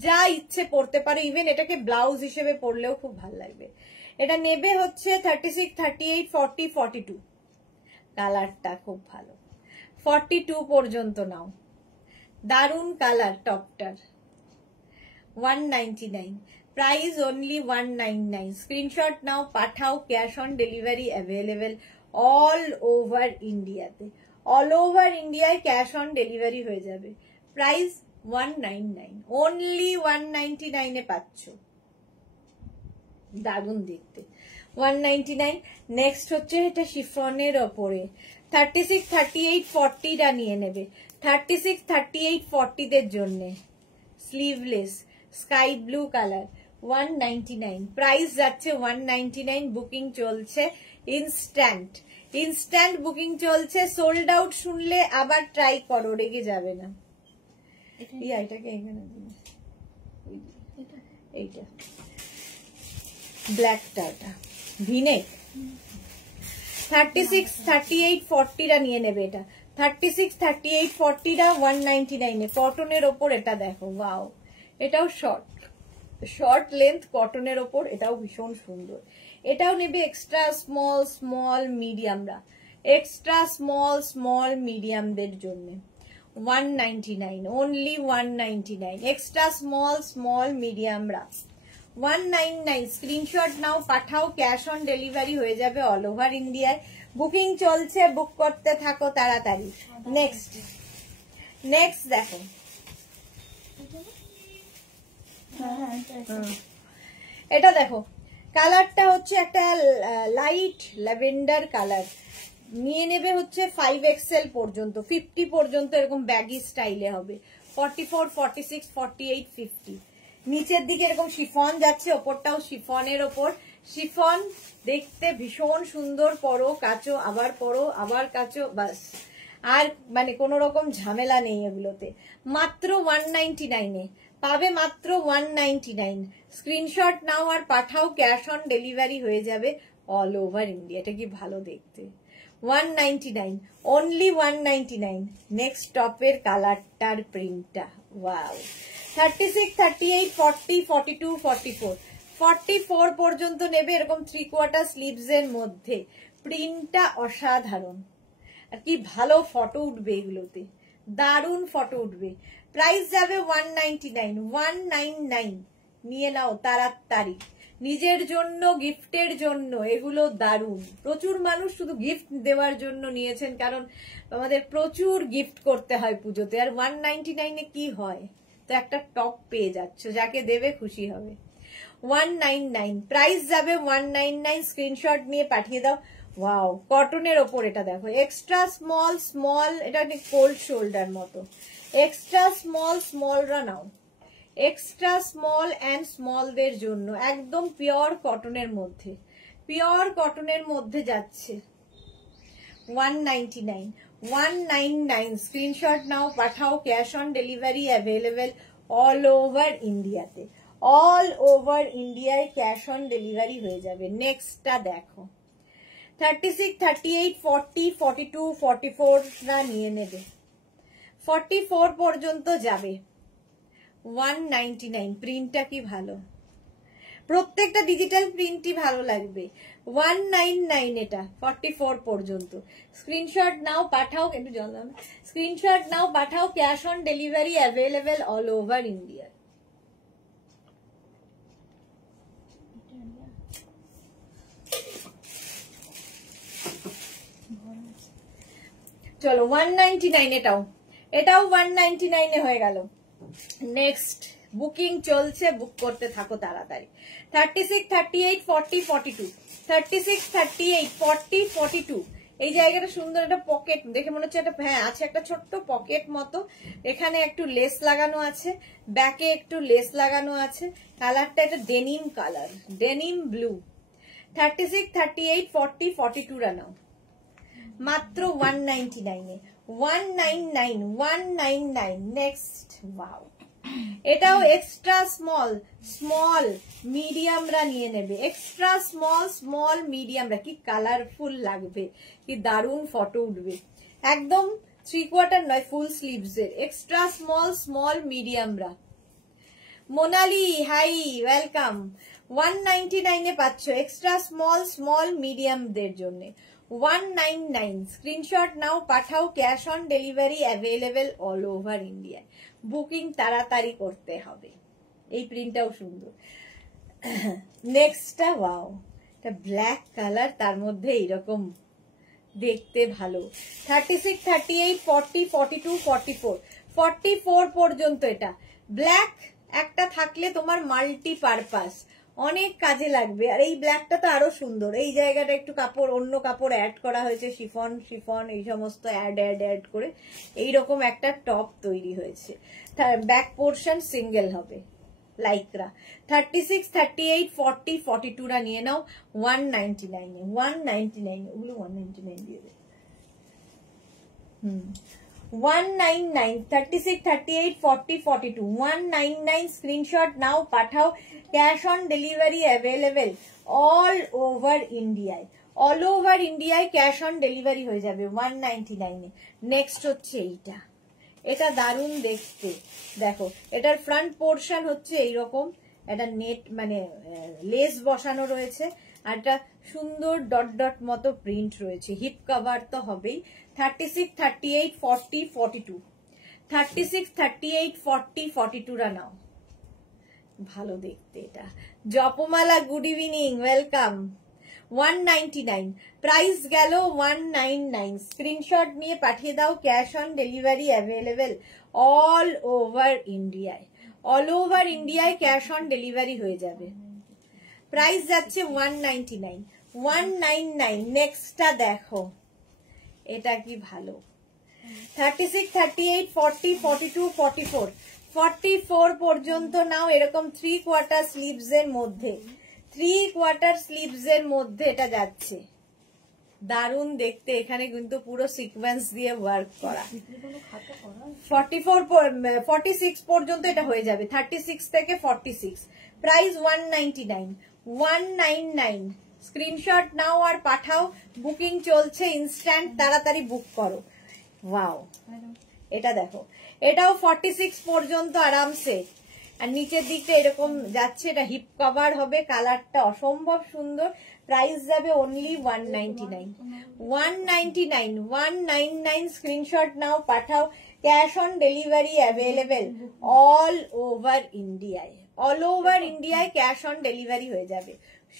যা ইচ্ছে পরতে পারো। ইভেন এটাকে ব্লাউজ হিসেবে পরলেও খুব ভালো লাগবে। এটা নেবে হচ্ছে 36, 38, 40, 42 কালারটা খুব ভালো। 42 পর্যন্ত নাও, দারুন কালার টপটার। 199 প্রাইস অনলি 199 স্ক্রিনশট নাও, পাঠাও। Cash on delivery available all over ইন্ডিয়াতে, অল ওভার ইন্ডিয়ায় ক্যাশ অন ডেলিভারি হয়ে যাবে। প্রাইস 199, অনলি 199 এ পাচ্ছ, দারুণ দেখতে। 199। নেক্সট হচ্ছে এটা শিফনের ওপরে 36, 38, 40 টা নিয়ে নেবে। 36, 38, 40 দের জন্য sleeveless sky blue colour 199 price যাচ্ছে 199। বুকিং চলছে ইনস্ট্যান্ট, ইনস্ট্যান্ট বুকিং চলছে। সোল্ড আউট শুনলে আবার ট্রাই করো, রেগে যাবে না। এটাকে এখানে এইটা ব্ল্যাকটা, এটা ভিনেক। 36, 38, 40 টা নিয়ে নেবে। এটা 36, 38, 40 টা 199 এ কটনের ওপর। এটা দেখো, ওয়াও, এটাও শর্ট, শর্ট লেন্থ কটনের ওপর, এটাও ভীষণ সুন্দর। এটাও নেবে এক্সট্রা স্মল, স্মল, মিডিয়ামরা, এক্সট্রা স্মল, স্মল, মিডিয়ামদের জন্য 199, অনলি 199 এক্সট্রা স্মল, স্মল, মিডিয়ামরা 199 স্ক্রিনশট নাও, পাঠাও। ক্যাশ অন ডেলিভারি হয়ে যাবে অল ওভার ইন্ডিয়ায়। বুকিং চলছে, বুক করতে থাকো তাড়াতাড়ি। নেক্সট, নেক্সট দেখো, এটা দেখো কালারটা হচ্ছে একটা লাইট ল্যাভেন্ডার কালার। নিয়ে নেবে হচ্ছে 5XL পর্যন্ত, 50 পর্যন্ত এরকম ব্যাগি স্টাইলে হবে। 44, 46, 48, 50 নিচের দিকে এরকম শিফন যাচ্ছে, ওপরটাও শিফনের ওপর। শিফন দেখতে ভীষণ সুন্দর, পরো কাচো আবার পরো আবার কাচো, বাস। আর মানে কোন রকম ঝামেলা নেই এগুলোতে। মাত্র 199 পাবে, মাত্র 199। স্ক্রিনশট নাও আর পাঠাও, ক্যাশ অন ডেলিভারি হয়ে যাবে অল ওভার ইন্ডিয়া। এটা কি ভালো দেখতে। 199, অনলি 199। নেক্সট টপের কালারটার প্রিন্টটা ওয়াও। 36, 38, 40, 42, 44, 44 পর্যন্ত নেবে। এরকম 3/4 স্লিভস এর মধ্যে প্রিন্টটা অসাধারণ, আর কি ভালো ফটো উঠবে এগুলোতে, দারুণ ফটো উঠবে। প্রাইস যাবে 199, 199 নিয়ে নাও তাড়াতাড়ি। নিজের জন্য, গিফটের জন্য এগুলো দারুণ। প্রচুর মানুষ শুধু গিফট দেওয়ার জন্য নিয়েছেন, কারণ আমাদের প্রচুর গিফট করতে হয় পুজোতে, আর 199 কি হয়, তো একটা টপ পেয়ে যাচ্ছ, যাকে দেবে খুশি হবে। 199 প্রাইস যাবে 199। স্ক্রিনশট নিয়ে পাঠিয়ে দাও। ওয়াও, কটনের ওপর এটা দেখো, এক্সট্রা স্মল স্মল, এটা কোল্ড শোল্ডার মতো। এক্সট্রা স্মল স্মলরা নাও, এক্সট্রা স্মল অ্যান্ড স্মলদের জন্য একদম পিওর কটনের মধ্যে, পিওর কটনের মধ্যে যাচ্ছে 199, 199। স্ক্রিনশট নাও পাঠাও, cash on delivery available all over ইন্ডিয়াতে, অল ওভার ইন্ডিয়ায় ক্যাশ অন ডেলিভারি হয়ে যাবে। নেক্সটটা দেখো, 36, 38, 40, 42, 44 রা নিয়ে নেবে, 44 পর্যন্ত যাবে 199। প্রিন্টটা কি ভালো, প্রত্যেকটা ডিজিটাল প্রিন্টই ভালো লাগবে। 199 এটা 44 পর্যন্ত। স্ক্রিনশট নাও পাঠাও, একটু জল দাও, স্ক্রিনশট নাও পাঠাও, cash on delivery available all over India. চলো 199, এটাও এটাও 199 হয়ে গেল। নেক্সট বুকিং চলছে, বুক করতে থাকো তাড়াতাড়ি। 36, 38, 40, 42, 36, 38, 40, 42। এই জায়গাটা সুন্দর, একটা পকেট দেখে মনে হচ্ছে, একটা হ্যাঁ আছে একটা ছোট্ট পকেট মতো। এখানে একটু লেস লাগানো আছে, ব্যাকে একটু লেস লাগানো আছে। কালারটা এটা ডেনিম কালার, ডেনিম ব্লু। 36, 38, 40, 42 রা নাও মাত্র 199 এ। 199, 199। নেক্সট ওয়াও, এটাও এক্সট্রা স্মল স্মল মিডিয়ামরা নিয়ে নেবে, এক্সট্রা স্মল স্মল মিডিয়ামরা। কি কালারফুল লাগবে, কি দারুণ ফটো উঠবে। একদম 3/4 নয়, ফুল স্লিভস এর এক্সট্রা স্মল স্মল মিডিয়ামরা। Monali hi, welcome. 199 এ পাচ্ছ এক্সট্রা স্মল স্মল মিডিয়ামদের জন্য। 199। স্ক্রিনশট নাও পাঠাও, cash on delivery available all over India. Booking তাড়াতাড়ি করতে হবে। এই প্রিন্টটাও সুন্দর। নেক্সটটা ওয়াও, এটা ব্ল্যাক কালার, তার মধ্যে এইরকম দেখতে ভালো। 36, 38, 40, 42, 44, 44 পর্যন্ত এটা ব্ল্যাক একটা থাকলে তোমার মাল্টি পারপাস, অনেক কাজে লাগবে। আর এই ব্ল্যাকটা তো আরো সুন্দর। এই জায়গাটা একটু কাপড়, অন্য কাপড় অ্যাড করা হয়েছে, শিফন শিফন এই সমস্ত অ্যাড করে এইরকম একটা টপ তৈরি হয়েছে। ব্যাক পোর্শন সিঙ্গেল হবে, লাইকরা। 36, 38, 40, 42 রা নিয়ে নাও 199 এ। 199 ওগুলো 199 দিয়ে দেবে। 199, 36, 38, 40, 42, 199। স্ক্রিনশট নাও পাঠাও, cash on delivery available all over ইন্ডিয়ায়, অল ওভার ইন্ডিয়ায় ক্যাশ অন ডেলিভারি হয়ে যাবে 199 এ। নেক্সট হচ্ছে এইটা, এটা দারুণ দেখতে। দেখো এটার ফ্রন্ট পোর্শন হচ্ছে এইরকম, একটা নেট মানে লেস বসানো রয়েছে, আর একটা সুন্দর ডট ডট মতো প্রিন্ট রয়েছে। হিপ কভার তো হবেই। 36, 38, 40, 42, 36, 38, 40, 42 রা নাও, ভালো দেখতে এটা। জপমালা গুড ইভিনিং, ওয়েলকাম। 199 প্রাইস গেল 199। স্ক্রিনশট নিয়ে পাঠিয়ে দাও, cash on delivery available all over ইন্ডিয়ায়, অল ওভার ইন্ডিয়ায় ক্যাশ অন ডেলিভারি হয়ে যাবে। প্রাইস যাচ্ছে 199, 199। নেক্সটটা দেখো, এটা কি ভালো। 36, 38, 40, 42, 44, 44 পর্যন্ত নাও। এরকম 3/4 স্লিভস এর মধ্যে, 3/4 স্লিভস এর মধ্যে এটা যাচ্ছে, দারুণ দেখতে। এখানে কিন্তু পুরো সিকোয়েন্স দিয়ে ওয়ার্ক করা। 46 পর্যন্ত এটা হয়ে যাবে, 36 থেকে 46। প্রাইস 199, 199। স্ক্রিনশট নাও আর পাঠাও, বুকিং চলছে ইনস্ট্যান্ট, তাড়াতাড়ি বুক করো। ওয়াও, এটা দেখো, এটাও 46 পর্যন্ত আরামসে। আর নিচের দিকটা এরকম যাচ্ছে, এটা হিপ কভার হবে, কালারটা অসম্ভব সুন্দর। প্রাইস যাবে অনলি 199, 199, 199। স্ক্রিনশট নাও পাঠাও, cash on delivery available all over ইন্ডিয়ায়, অল ওভার ইন্ডিয়ায় ক্যাশ অন ডেলিভারি হয়ে যাবে।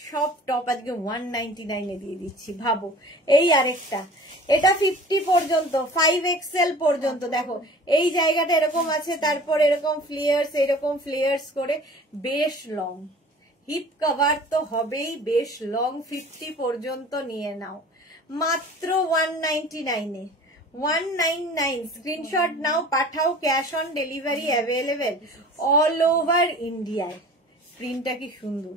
সব টপ আজকে 199 এ দিয়ে দিচ্ছি, ভাবো। এই আরেকটা, এটা 50 পর্যন্ত, 5XL পর্যন্ত। দেখো এই জায়গাটা এরকম আছে, তারপর এরকম ফ্লেয়ার্স, এরকম ফ্লেয়ার্স করে বেশ লং। হিপ কভার তো হবেই, বেশ লং। 50 পর্যন্ত নিয়ে নাও মাত্র 199 এ, 199। স্ক্রিনশট নাও পাঠাও, cash on delivery available all over ইন্ডিয়ায়। প্রিন্টটা কি সুন্দর,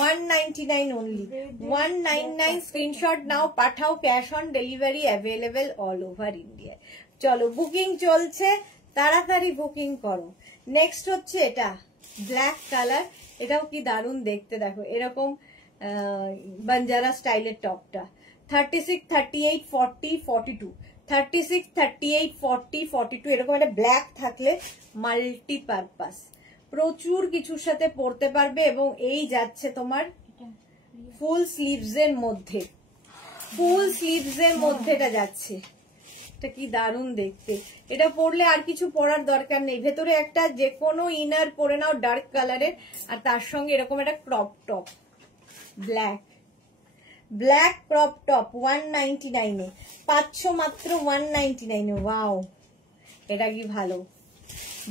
199 only, 199। স্ক্রিনশট নাও পাঠাও, cash on delivery available all over India. চলো বুকিং চলছে, তাড়াতাড়ি বুকিং করো। নেক্সট হচ্ছে এটা ব্ল্যাক কালার, এটাও কি দারুণ দেখতে। দেখো এরকম বাঞ্জারা স্টাইলের টপটা 36, 38, 40, 42, 36, 38, 40, 42। এরকম একটা ব্ল্যাক থাকলে মাল্টিপারপাস, প্রচুর কিছুর সাথে পরতে পারবে। এবং এই যাচ্ছে তোমার ফুল স্লিভস এর মধ্যে, ফুল স্লিভস এর মধ্যে এটা যাচ্ছে। এটা কি দারুণ দেখতে। এটা পরলে আর কিছু পরার দরকার নেই, ভেতরে একটা যে কোনো ইনার পরে নাও ডার্ক কালারের, আর তার সঙ্গে এরকম একটা crop top, black, black crop top 199 এ পাচ্ছ মাত্র 199 এ। ওয়াও, এটা কি ভালো,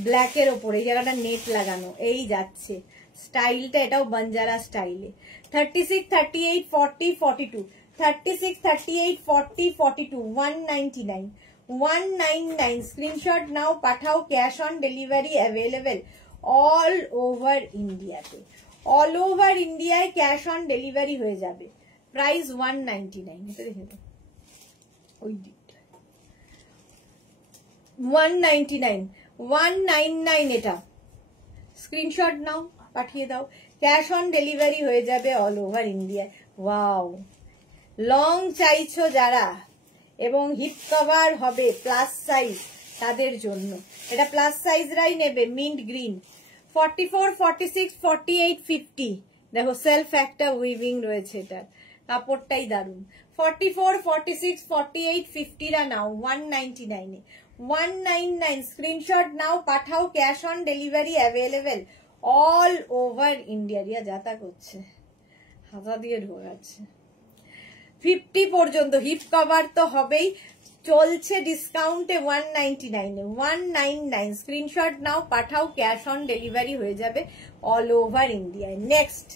ব্ল্যাকের ওপরে এই জায়গাটা নেট লাগানো, এই যাচ্ছে স্টাইলটা। এটাও বাঞ্জারা স্টাইলে। 36, 38, 40, 42, 36, 38, 40, 42, 199, 199। স্ক্রিনশট নাও পাঠাও, cash on delivery available all over ইন্ডিয়াতে, অল ওভার ইন্ডিয়ায় ক্যাশ অন ডেলিভারি হয়ে যাবে। প্রাইস 199। এটা দেখে দাও, ওই দিকটা 199, 199 এটা। স্ক্রিনশট নাও পাঠিয়ে দাও, ক্যাশ অন ডেলিভারি হয়ে যাবে অল ওভার ইন্ডিয়ায়। ওয়াও, লং চাইছো যারা এবং হিপ কভার হবে প্লাস সাইজ, তাদের জন্য এটা প্লাস সাইজরাই নেবে। Mint green 44, 46, 48, 50। দেখো সেলফ একটা উইভিং রয়েছে, এটার কাপড়টাই দারুন। 44, 46, 48, 50 রা নাও 199 এ, 199। স্ক্রিনশট নাও পাঠাও, cash on delivery available all over India. Riya যাতা করছে, হাতা দিয়ে ঢোকাচ্ছে। 50 পর্যন্ত হিপ কভার তো হবেই, চলছে ডিসকাউন্টে 199 এ, 199। স্ক্রিনশট নাও পাঠাও, ক্যাশ অন ডেলিভারি হয়ে যাবে অল ওভার ইন্ডিয়ায়। নেক্সট,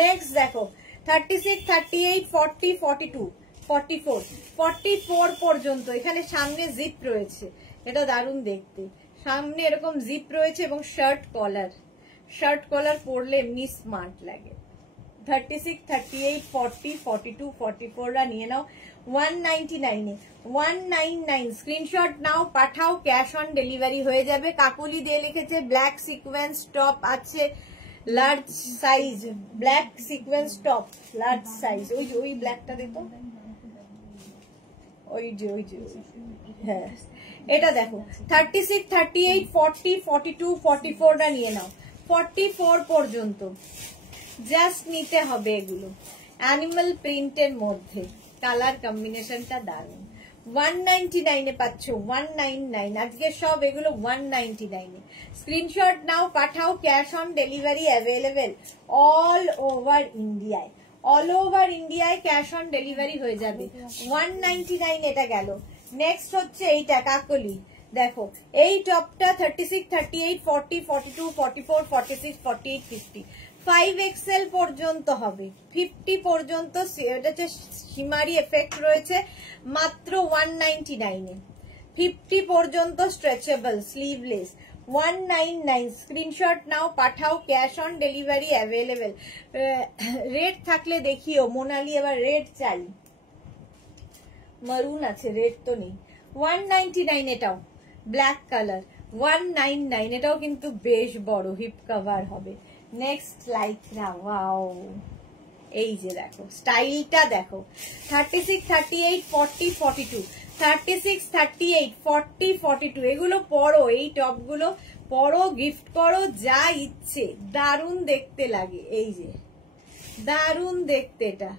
নেক্সট দেখো 36, 38, 40, 42, 44, 44 পর্যন্ত। এখানে সামনে জিপ রয়েছে, এটা দারুণ দেখতে। সামনে এরকম জিপ রয়েছে এবং শার্ট কলার, শার্ট কলার পরলে এমনি স্মার্ট লাগে। 36, 38, 40, 42, 44 রা নিয়ে নাও 199 এ, 199। স্ক্রিনশট নাও পাঠাও, ক্যাশ অন ডেলিভারি হয়ে যাবে। কাকুলি দিয়ে লিখেছে ব্ল্যাক সিকোয়েন্স টপ আছে, large size, black sequence top large size. ওই যে ওই ব্ল্যাকটা দিত, ওই যে ওই যে, হ্যাঁ এটা দেখো 36, 38, 40, 42, 44 রা নিয়ে নাও 44 পর্যন্ত। জাস্ট নিতে হবে এগুলো, অ্যানিমাল প্রিন্টের মধ্যে, কালার কম্বিনেশনটা দারুণ। 199 এ পাচ্ছ, 199। আজকে সব এগুলো 199 এ। স্ক্রিনশট নাও পাঠাও, cash on delivery available all over ইন্ডিয়ায়, অল ওভার ইন্ডিয়ায় ক্যাশ অন ডেলিভারি হয়ে যাবে। 199 এটা গেল। নেক্সট হচ্ছে এইটা কাকলি, দেখো এই টপটা 36, 38, 40, 42, 44, 46, 48, 50, 5XL পর্যন্ত হবে। 50 পর্যন্ত সীমারি এফেক্ট রয়েছে মাত্র 199 এ। 50 পর্যন্ত স্ট্রেচেবল স্লিভলেস 199 স্ক্রিনশট নাও, পাঠাও, cash on delivery available. Red থাকলে দেখিও, মোনালি এবার রেড চাই, মারুন আছে, রেড তো নেই। 199 এটাও ব্ল্যাক কালার, 199 এটাও কিন্তু বেশ বড় হিপ কভার হবে। নেক্সট লাইক্রা, ওয়াও, এই যে দেখো স্টাইলটা দেখো, 36, 38, 40, 42, 36, 38, 40, 42 এগুলো পরো, এই টপ গুলো পরো, গিফট করো, যা ইচ্ছে, দারুণ দেখতে লাগে। এই যে দারুণ দেখতে, এটা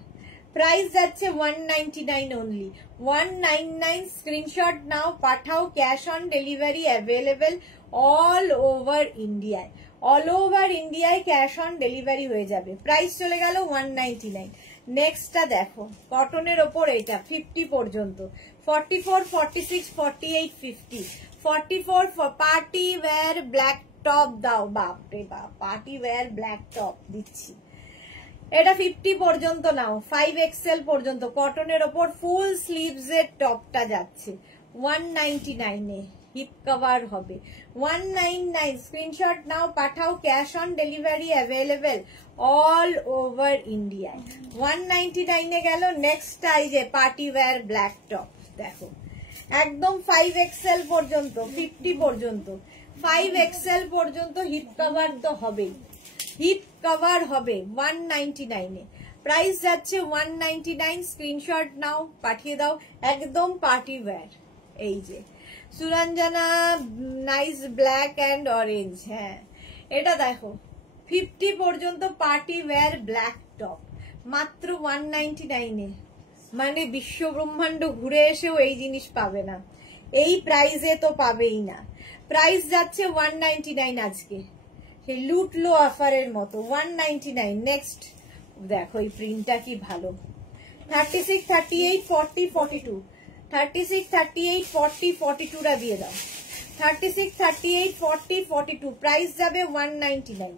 প্রাইস যাচ্ছে 199 অনলি, 199 স্ক্রিনশট নাও, পাঠাও, cash on delivery available all over ইন্ডিয়ায়, অল ওভার ইন্ডিয়ায় ক্যাশ অন ডেলিভারি হয়ে যাবে। প্রাইস চলে গেল 199। নেক্সটটা দেখো, কটনের ওপর এটা 50 পর্যন্ত, 44, 46, 48, 50, 44 পার্টি ওয়্যার ব্ল্যাক টপ দাও, বাপরে বাপ, পার্টি ওয়্যার ব্ল্যাক টপ দিচ্ছি, এটা 50 পর্যন্ত নাও, 5XL পর্যন্ত, কটনের ওপর ফুল স্লিভস এর টপটা যাচ্ছে 199 এ, হিপ কভার হবে 199, স্ক্রিনশট নাও, পাঠাও, cash on delivery available all over ইন্ডিয়ায়। 199 এ গেল। নেক্সট এই যে পার্টি ওয়্যার ব্ল্যাক টপ দেখো, একদম 5XL পর্যন্ত, 50 পর্যন্ত, 5XL পর্যন্ত হিপ কভার তো হবেই, হিপ কভার হবে 199 এ। প্রাইস যাচ্ছে 199, স্ক্রিনশট নাও, পাঠিয়ে দাও, একদম পার্টি ওয়্যার। এই যে Suranjana, nice black and orange, হ্যাঁ এটা দেখো 50 পর্যন্ত পার্টি ওয়্যার ব্ল্যাক টপ মাত্র 199 এ, মানে বিশ্ব ব্রহ্মাণ্ড ঘুরে এসেও এই জিনিস পাবে না, এই প্রাইসে তো পাবেই না। প্রাইস যাচ্ছে 199 আজকে, সেই লুটলো অফারের মতো 199। নেক্সট দেখো এই প্রিন্টটা কি ভালো, 36, 38, 40, 42, 36, 38, 40, 42 টা দিয়ে দাও, 36, 38, 40, 42, প্রাইস যাবে 199।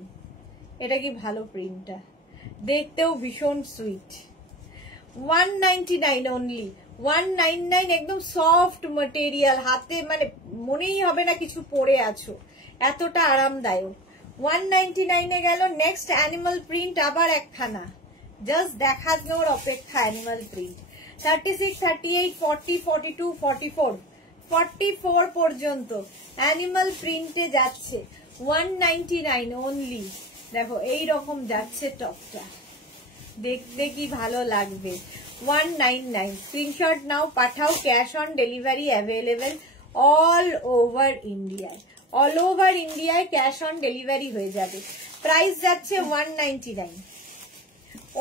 এটা কি ভালো প্রিন্টটা, দেখতেও ভীষণ সুইট, 199 অনলি, 199, একদম সফট ম্যাটেরিয়াল, হাতে মানে মনেই হবে না কিছু পরে আছো, এতটা আরামদায়ক। 199 এ গেল। নেক্সট অ্যানিমাল প্রিন্ট, আবার একখানা, জাস্ট দেখানোর অপেক্ষা অ্যানিমাল প্রিন্ট, 36, 38, 40, 42, 44, 44 পর্যন্ত অ্যানিমাল প্রিন্টে যাচ্ছে 199 অনলি। দেখো এই রকম যাচ্ছে টপটা, দেখতে কি ভালো লাগবে, 199, স্ক্রিনশট নাও, পাঠাও, cash on delivery available all over ইন্ডিয়ায়, অল ওভার ইন্ডিয়ায় ক্যাশ অন ডেলিভারি হয়ে যাবে। প্রাইস যাচ্ছে 199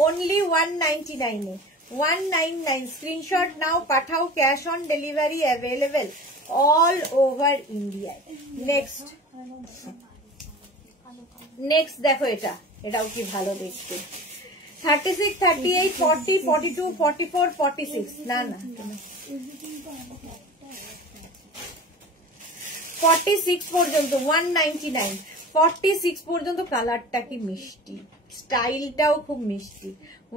অনলি, 199 এ, 199, স্ক্রিনশট নাও, পাঠাও, cash on delivery available all over ইন্ডিয়ায়। নেক্সট নেক্সট দেখো এটা, এটাও কি ভালো দেখতে, 36, 38, 40, 42, 44, 46, না না 46 পর্যন্ত 199, 46 পর্যন্ত। কালারটা কি মিষ্টি, স্টাইলটাও খুব মিষ্টি,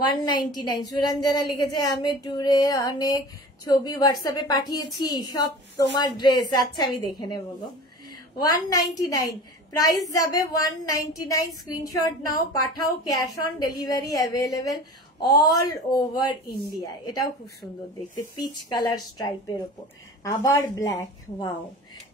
199। সুরঞ্জনা লিখেছে আমি ট্যুরে অনেক ছবি হোয়াটসঅ্যাপে পাঠিয়েছি, সব তোমার ড্রেস, আচ্ছা আমি দেখে নেব গো। 199, প্রাইস যাবে 199, স্ক্রিনশট নাও, পাঠাও, cash on delivery available all over India. এটাও খুব সুন্দর দেখতে, পিচ কালার স্ট্রাইপের ওপর, আবার ব্ল্যাক, ওয়াও।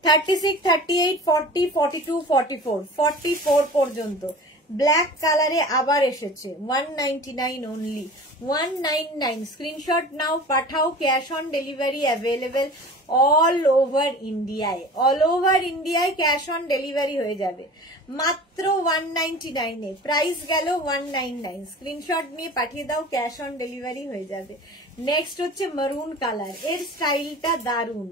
36, 38, 40, 42, 44, 44 পর্যন্ত ব্ল্যাক কালারে আবার এসেছে, 199 অনলি, 199, স্ক্রিনশট নাও, পাঠাও, cash on delivery available all over ইন্ডিয়ায়, অল ওভার ইন্ডিয়ায় ক্যাশ অন ডেলিভারি হয়ে যাবে মাত্র 199 এ। প্রাইস গেল 199, স্ক্রিনশট নিয়ে পাঠিয়ে দাও, ক্যাশ অন ডেলিভারি হয়ে যাবে। নেক্সট হচ্ছে মারুন কালার, এর স্টাইলটা দারুন,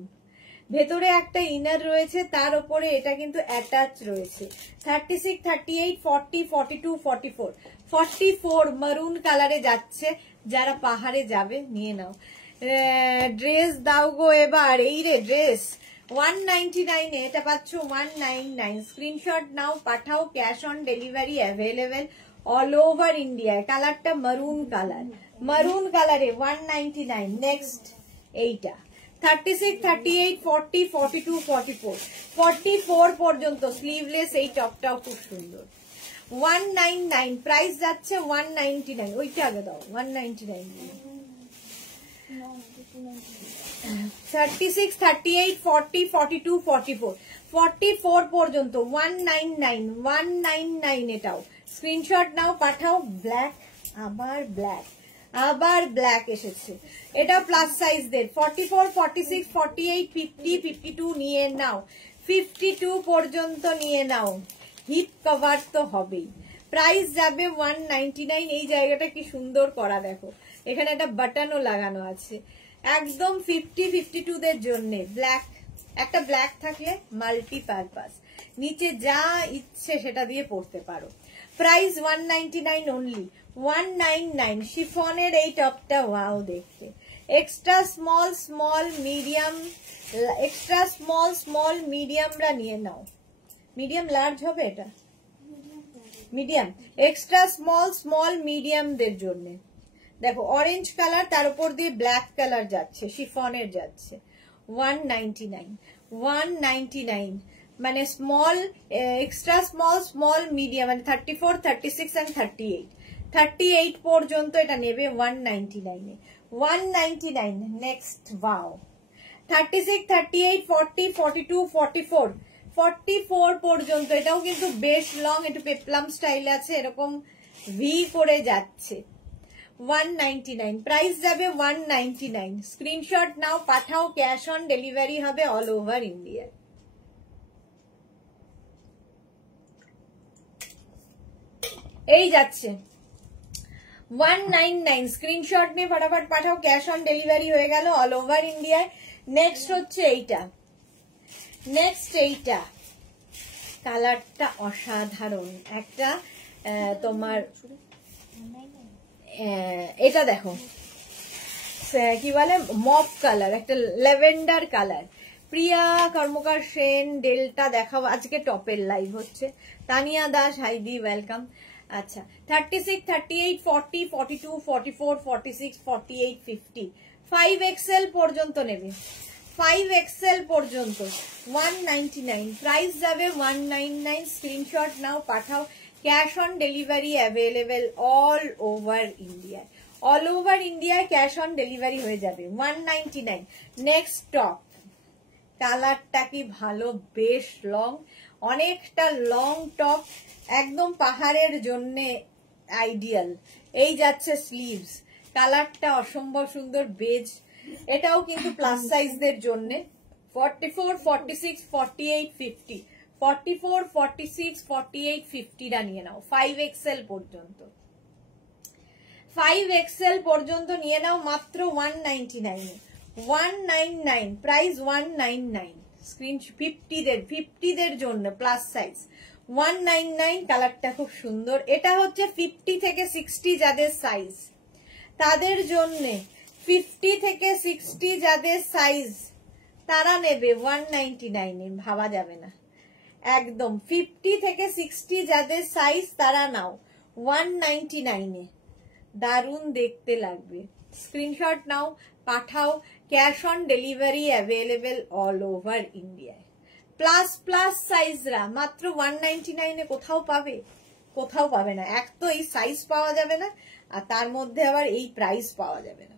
ভেতরে একটা ইনার রয়েছে, তার উপরে এটা কিন্তু অ্যাটাচ রয়েছে। 36, 38, 40, 42, 44, 44 মারুন কালারে যাচ্ছে, যারা পাহাড়ে যাবে নিয়ে নাও। ড্রেস দাও গো এবার, এই রে ড্রেস 199 এ এটা পাচ্ছ 199, স্ক্রিনশট নাও, পাঠাও, cash on delivery available all over ইন্ডিয়ায়। কালারটা মারুন কালার, মারুন কালারে 199। নেক্সট এইটা 36, 38, 40, 42, 44, 44 পর্যন্ত স্লিভলেস এই টপটাও খুব সুন্দর। 199 প্রাইস যাচ্ছে 199, ওইটা আগে দাও 199। 36, 38, 40, 42, 44, 44 পর্যন্ত 199, 199 এটাও স্ক্রিনশট নাও পাঠাও। ব্ল্যাক, আবার ব্ল্যাক, আবার ব্ল্যাক এসেছে, এটা প্লাস সাইজদের 44, 46, 48, 50, 52 নিয়ে নাও, 52 পর্যন্ত নিয়ে নাও। হিপ কভার তো হবেই। প্রাইস যাবে 199। এই জায়গাটা কি সুন্দর করা দেখো, এখানে একটা বাটনও লাগানো আছে, একদম 50, 52 দের জন্য। ব্ল্যাক, একটা ব্ল্যাক থাকলে মাল্টিপারপাস, নিচে যা ইচ্ছে সেটা দিয়ে পড়তে পারো। Price 199 only, 199। শিফনের এই টপটা ওয়াও দেখতে, extra small small medium, extra small small মিডিয়ামরা নিয়ে নাও। মিডিয়াম লার্জ হবে এটা, মিডিয়াম, এক্সট্রা স্মল স্মল মিডিয়ামদের জন্য। দেখো অরেঞ্জ কালার, তার উপর দিয়ে ব্ল্যাক কালার যাচ্ছে, শিফনের যাচ্ছে 199, 199। মানে small, extra small small medium, মানে 34, 36 and 38, 38 পর্যন্ত এটা নেবে 199 এ, 199। নেক্সট ওয়াও 36, 38, 40, 42, 44, 44 পর্যন্ত, এটাও কিন্তু বেশ লং, একটু পেপলাম স্টাইল আছে, এরকম ভি করে যাচ্ছে। 199 প্রাইস যাবে 199। স্ক্রিনশট নাও পাঠাও, ক্যাশ অন ডেলিভারি হবে অল ওভার ইন্ডিয়া। এই যাচ্ছে 199, স্ক্রিনশট নিয়ে ফটাফট পাঠাও, ক্যাশ অন ডেলিভারি হয়ে গেল অল ওভার ইন্ডিয়ায়। নেক্সট হচ্ছে এইটা, নেক্সট এইটা কালারটা অসাধারণ একটা, তোমার এটা দেখো কি বলে মপ কালার, একটা ল্যাভেন্ডার কালার। প্রিয়া কর্মকার সেন ডেল্টা দেখাও, আজকে টপের লাইভ হচ্ছে। তানিয়া দাস হাইদি ওয়েলকাম। আচ্ছা 36, 38, 40, 42, 44, 46, 48, 50, 5XL পর্যন্ত নেবে, 5XL পর্যন্ত 199। প্রাইস যাবে 199। স্ক্রিনশট নাও পাঠাও, cash on delivery available all over India, all over ইন্ডিয়ায় ক্যাশ অন ডেলিভারি হয়ে যাবে 199। নেক্সট টপ, কালারটা কি ভালো, বেশ লং, অনেকটা লং টপ, একদম পাহাড়ের জন্য আইডিয়াল। এই যাচ্ছে স্লিভস, কালারটা অসম্ভব সুন্দর বেজ, এটাও কিন্তু প্লাস সাইজদের জন্য 44, 46, 48, 50, 44, 46, 48, 50টা নিয়ে নাও। 5XL পর্যন্ত, 5XL পর্যন্ত নিয়ে নাও মাত্র 199, 199 প্রাইস 199। স্ক্রিন 50 দের জন্য প্লাস সাইজ 199। কালারটা খুব সুন্দর, এটা হচ্ছে 50 থেকে 60 যাদের সাইজ তাদের জন্য, 50 থেকে 60 যাদের সাইজ তারা নেবে 199 এ, ভাবা যাবে না একদম। 50 থেকে 60 যাদের সাইজ তারা নাও 199 এ, দারুণ দেখতে লাগবে। স্ক্রিনশট নাও পাঠাও, cash on delivery available all over ইন্ডিয়ায়। প্লাস প্লাস সাইজরা মাত্র 199 এ কোথাও পাবে, কোথাও পাবে না। এক তো এই সাইজ পাওয়া যাবে না, আর তার মধ্যে আবার এই প্রাইস পাওয়া যাবে না।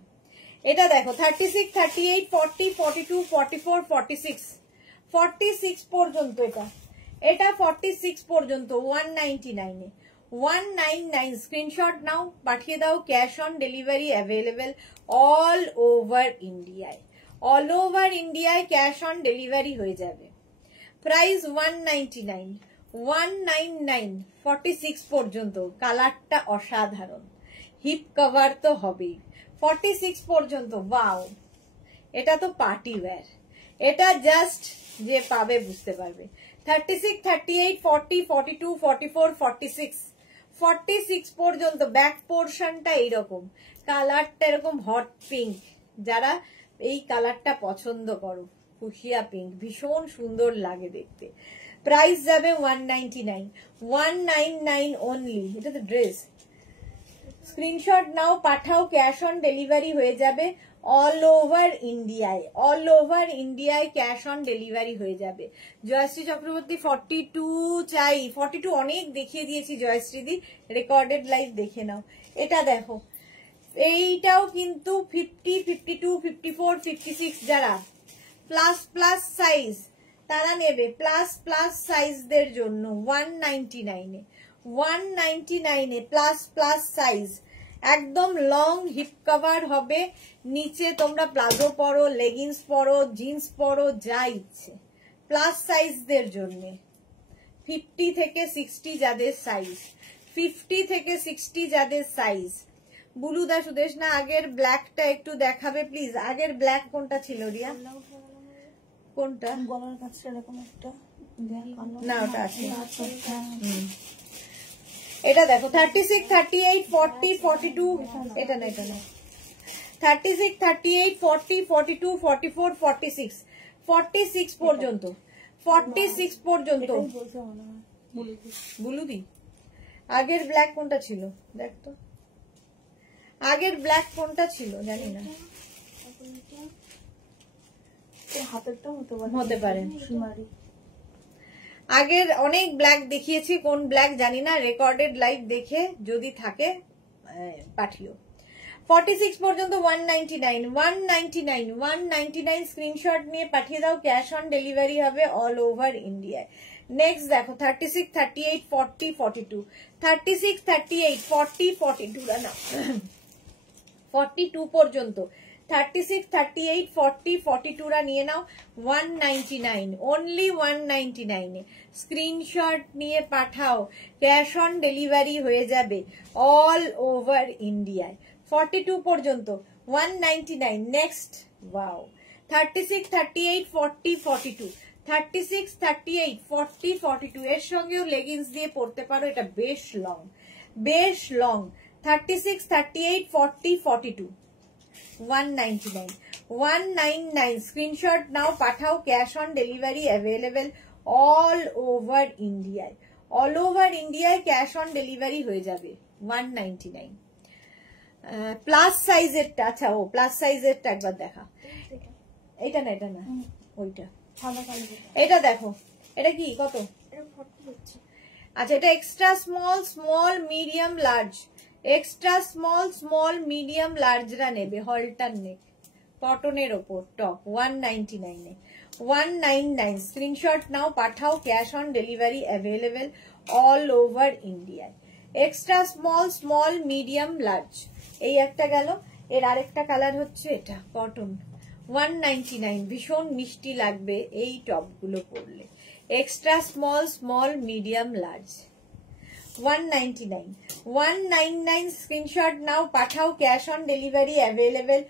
এটা দেখো 36, 38, 40, 42, 44, 46, 46 পর্যন্ত, এটা 46 পর্যন্ত 199 এ, 199। স্ক্রিনশট নাও পাঠিয়ে দাও, cash on delivery available all over ইন্ডিয়ায়, অল ওভার ইন্ডিয়ায় ক্যাশ অন ডেলিভারি হয়ে যাবে। প্রাইস 199, 199, 46 পর্যন্ত। কালারটা অসাধারণ, হিপ কভার তো হবেই। 46 পর্যন্ত, ওয়াও, এটা তো পার্টি ওয়্যার, এটা জাস্ট যে পাবে বুঝতে পারবে। 36, 38, 40, 42, 44, 46, 46 পর্যন্ত। ব্যাক পোর্শনটা এইরকম, কালারটা এরকম হট পিঙ্ক, যারা এই কালারটা পছন্দ করো, ফুসিয়া পিঙ্ক, ভীষণ সুন্দর লাগে দেখতে। প্রাইস যাবে 199, 199 অনলি। এটা তো ড্রেস, স্ক্রিনশট নাও, পাঠাও, ক্যাশ অন ডেলিভারি হয়ে যাবে অল ওভার ইন্ডিয়ায়। অল ওভার ইন্ডিয়ায় ক্যাশ অন ডেলিভারি হয়ে যাবে। জয়শ্রী চক্রবর্তী 42 চাই। 42 অনেক দেখিয়ে দিয়েছি জয়শ্রী দি, রেকর্ডেড লাইভ দেখে নাও। এটা দেখো, এইটাও কিন্তু 50, 52, 54, 56 যারা প্লাস প্লাস সাইজ তারা নেবে। প্লাস প্লাস সাইজদের জন্য 199 এ, 199 এ প্লাস প্লাস সাইজ, একদম লং হিপ কভার হবে। নিচে তোমরা প্লাজো পরো, লেগিংস পরো, জিন্স পরো, যা ইচ্ছে। প্লাস সাইজদের জন্য 50 থেকে 60 যাদের সাইজ, 50 থেকে 60 যাদের সাইজ। বুলুদা সুদেশ না, আগের ব্ল্যাকটা একটু দেখাবে প্লিজ। আগের ব্ল্যাক কোনটা ছিল রিয়া? কোনটা? গলার কাছে এরকম একটা না, ওটা আছে। এটা দেখো 36, 38, 40, 42, এটা না, এটা না। 36, 38, 40, 42, 44, 46, 46 পর্যন্ত, 46 পর্যন্ত। বুলুদি আগের ব্ল্যাক কোনটা ছিল দেখ তো, আগের ব্ল্যাক কোনটা ছিল জানি না। হাতেরটা হতে পারে। আগের অনেক ব্ল্যাক দেখিয়েছি, কোন ব্ল্যাক জানি না, রেকর্ডেড লাইভ দেখে যদি থাকে পাঠিও। 46 পর্যন্ত 199, 199, 199 স্ক্রিনশট নিয়ে পাঠিয়ে দাও, ক্যাশ অন ডেলিভারি হবে অল ওভার ইন্ডিয়ায়। নেক্সট দেখো 36, 38, 40, 42, 36, 38, 40, 42 না 42 পর্যন্ত, 36, 38, 40, 42 রা নিয়ে নাও। 199, অনলি 199 এ স্ক্রিনশট নিয়ে পাঠাও, ক্যাশ অন ডেলিভারি হয়ে যাবে অল ওভার ইন্ডিয়ায়। 42 পর্যন্ত 199। নেক্সট, ওয়াও, 36, 38, 40, 42, 36, 38, 40, 42 এর সঙ্গেও লেগিংস দিয়ে পরতে পারো। এটা বেশ লং, বেশ লং। 36, 38, 40, 42, 199, 199 স্ক্রিনশট নাও, পাঠাও, cash on delivery available all over ইন্ডিয়ায়। অল ওভার ইন্ডিয়ায় ক্যাশ অন ডেলিভারি হয়ে যাবে 199। প্লাস সাইজেরটা, আচ্ছা ও প্লাস সাইজেরটা একবার দেখা। এটা না, এটা না, ওইটা। এটা দেখো, এটা কি কত? আচ্ছা, এটা extra small, small, medium, large. Extra small, small, medium, লার্জরা নেবে। হলটার নেক, কটনের ওপর টপ, 199 এ। 199 স্ক্রিনশট নাও, পাঠাও, cash on delivery available all over ইন্ডিয়ায়। Extra small, small, medium, large. এই একটা গেল। এর আরেকটা কালার হচ্ছে এটা, কটন, 199। ভীষণ মিষ্টি লাগবে এই টপগুলো পরলে। Extra small, small, medium, large, 199, 199 screenshot নাও, পাঠাও, cash on delivery available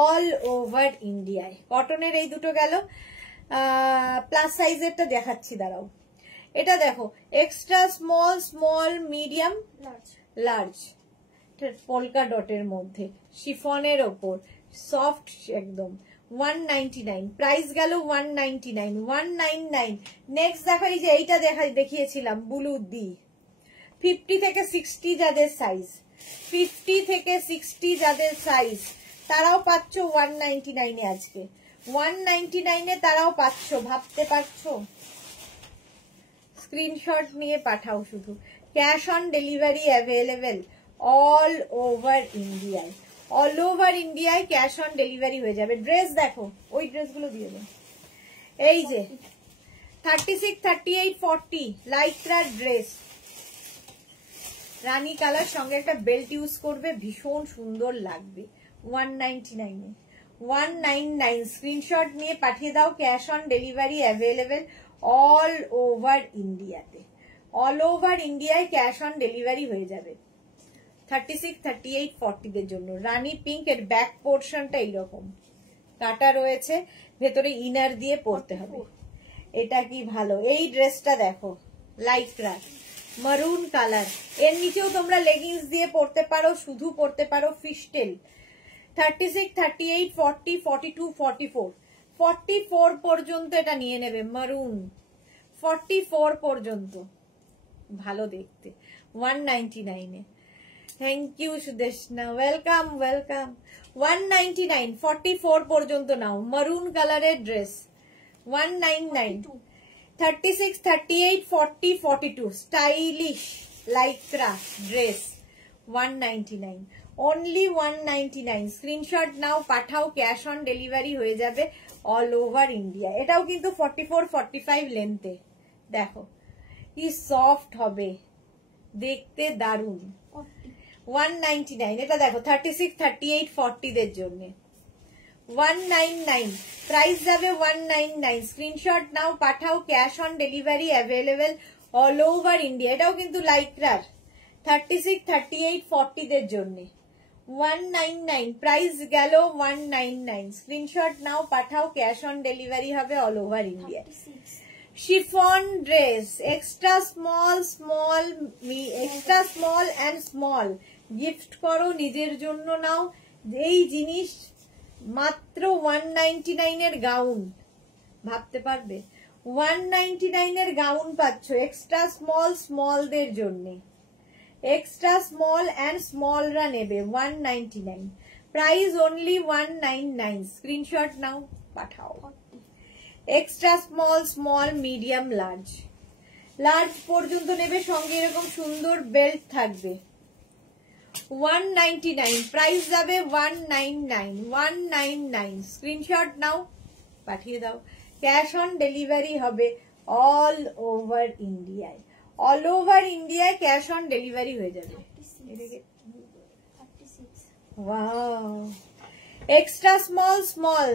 all over ইন্ডিয়ায়। কটনের এই দুটো গেল। প্লাস সাইজেরটা দেখাচ্ছি, দাঁড়াও। এটা দেখো, extra small, small, medium, large, polka ডটের মধ্যে, শিফনের ওপর, সফট একদম, 199 প্রাইস গেল 199, 199। নেক্সট দেখো, এই যে এইটা দেখিয়েছিলাম ব্লু দি, 50 থেকে 60 যাদের সাইজ, 50 থেকে 60 যাদের সাইজ তারাও পাচ্ছ 199 এ। আজকে 199 এ তারাও পাচ্ছ, ভাবতে পারছো? স্ক্রিনশট নিয়ে পাঠাও শুধু, cash on delivery available all over ইন্ডিয়ায়। অল ওভার ইন্ডিয়ায় ক্যাশ অন ডেলিভারি হয়ে যাবে। ড্রেস দেখো, ওই ড্রেসগুলো দিয়ে দেন। এই যে 36, 38, 40 লাইক্রা ড্রেস, রানী কালার, সঙ্গে একটা বেল্ট ইউজ করবে, ভীষণ সুন্দর লাগবে। 199 এ, 199 স্ক্রিনশট নিয়ে পাঠিয়ে দাও, cash on delivery available all over ইন্ডিয়াতে। অল ওভার ইন্ডিয়ায় ক্যাশ অন ডেলিভারি হয়ে যাবে। 36, 38, 40 দের জন্য। রানী পিঙ্ক, এর ব্যাক পোর্শনটা এইরকম কাটা রয়েছে, ভেতরে ইনার দিয়ে পরতে হবে। এটা কি ভালো। এই ড্রেসটা দেখো, লাইক্রা মারুন কালার, এর নিচেও তোমরা লেগিংস দিয়ে পরতে পারো, শুধু পরতে পারো ফিশটেল। 36, 38, 40, 42, 44, 44 পর্যন্ত এটা নিয়ে নেবে। মারুন 44 পর্যন্ত, ভালো দেখতে, 199 এ। Thank you Sudeshna, welcome welcome. 199, 44 পর্যন্ত নাও। মারুন কালারের dress 199, 36, 38, 40, 42 stylish lycra dress 199, only 199। Screenshot নাও, পাঠাও, ক্যাশ অন ডেলিভারি হয়ে যাবে অল ওভার ইন্ডিয়া। এটাও কিন্তু 44, 45 লেন্থে। দেখো কি সফট হবে, দেখতে দারুন। 199, এটা দেখো 36, 38, 40 দের জন্য 199, প্রাইস যাবে 199। স্ক্রিনশট নাও, পাঠাও, cash on delivery available all over India. এটাও কিন্তু লাইক্রার 36, 38, 40 দের জন্য 199, প্রাইস গেল 199। স্ক্রিনশট নাও, পাঠাও, ক্যাশ অন ডেলিভারি হবে all over India. Chiffon dress extra small and small gift করো, নিজের জন্য নাও। এই জিনিস মাত্র 199 এর গাউন, ভাবতে পারবে 199 এর গাউন পাচ্ছ এক্সট্রা স্মলদের জন্য। এক্সট্রা স্মল অ্যান্ড স্মলরা নেবে 199, প্রাইস অনলি 199। স্ক্রিনশট নাও, পাঠাও। এক্সট্রা স্মল মিডিয়াম লার্জ পর্যন্ত নেবে, সঙ্গে এরকম সুন্দর বেল্ট থাকবে 199, প্রাইস যাবে 199। স্ক্রিনশট নাও, পাঠিয়ে দাও। ক্যাশ অন ডেলিভারি হবে অল ওভার ইন্ডিয়ায়। অল ওভার ইন্ডিয়ায় ক্যাশ অন ডেলিভারি হয়ে যাবে। ওয়াও, এক্সট্রা স্মল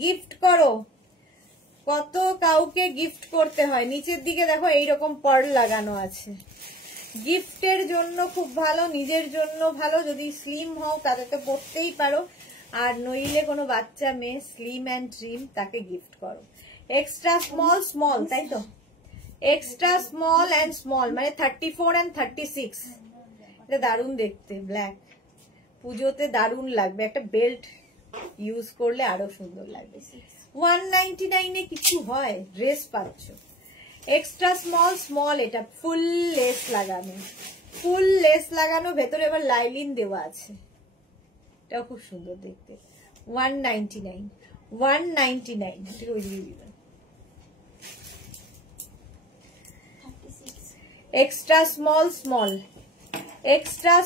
গিফট করো। কত কাউকে গিফট করতে হয়। নিচের দিকে দেখো এইরকম পার্ল লাগানো আছে, গিফটের জন্য খুব ভালো, নিজের জন্য ভালো। যদি স্লিম হও তাতে তো পড়তেই পারো, আর নইলে কোনো বাচ্চা মেয়ে স্লিম অ্যান্ড ট্রিম তাকে গিফট করো। এক্সট্রা স্মল, তাই তো? এক্সট্রা স্মল অ্যান্ড স্মল মানে 34 and 36। এটা দারুণ দেখতে, ব্ল্যাক, পুজোতে দারুণ লাগবে। একটা বেল্ট ইউজ করলে আরো সুন্দর লাগবে। 199 এ কিছু হয়, ড্রেস পাচ্ছ এক্সট্রা স্মল। এটা ফুল লেস লাগানো, ভেতরে এবার লাইলিন দেওয়া আছে। এটাও খুব সুন্দর দেখতে। 199 ঠিক ওই দিকে দিবেন। এক্সট্রা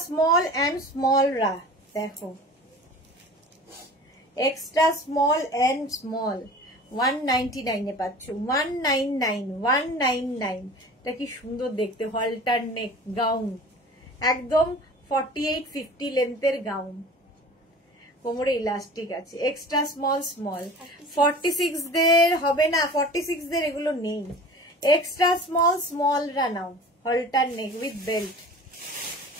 স্মল অ্যান্ড স্মলরা দেখো, এক্সট্রা স্মল অ্যান্ড স্মল 199 এ পাচ্ছ। 199 এটা কি সুন্দর দেখতে, হলটার নেক গাউন, একদম 48, 50 লেন্থের গাউন, কোমরে ইলাস্টিক আছে। এক্সট্রা স্মল 46 দের হবে না, 46 দের এগুলো নেই। এক্সট্রা স্মলরা নাও, হলটার নেক উইথ বেল্ট,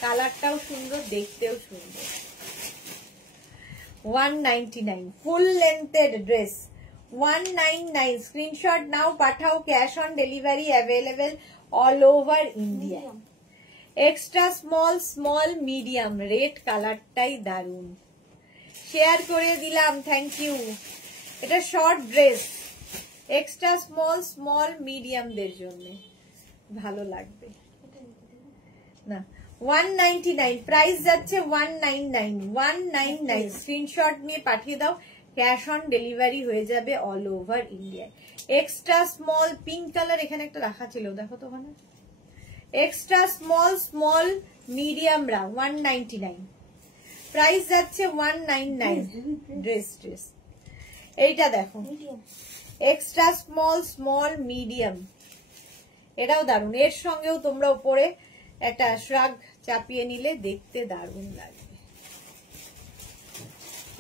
কালারটাও সুন্দর, দেখতেও সুন্দর। 199 ফুল লেন্থের ড্রেস 199। স্ক্রিনশট নাও, পাঠাও, cash on delivery available all over India. Extra small medium, red কালারটাই দারুন, শেয়ার করে দিলাম, থ্যাংক ইউ। এটা শর্ট ড্রেস, এক্সট্রা স্মল মিডিয়ামদের জন্য ভালো লাগবে না। 199, প্রাইস যাচ্ছে 199। স্ক্রিনশট নিয়ে পাঠিয়ে দাও, ক্যাশ অন ডেলিভারি হয়ে যাবে অল ওভার ইন্ডিয়ায়। এক্সট্রা স্মল পিঙ্ক কালার এখানে একটা রাখা ছিল, দেখো তো ওখানে। এক্সট্রা স্মল মিডিয়ামরা 199, প্রাইস যাচ্ছে 199। ড্রেস এইটা দেখো, এক্সট্রা স্মল মিডিয়াম, এটাও দারুন। এর সঙ্গেও তোমরা উপরে একটা শ্রাগ চাপিয়ে নিলে দেখতে দারুণ লাগবে।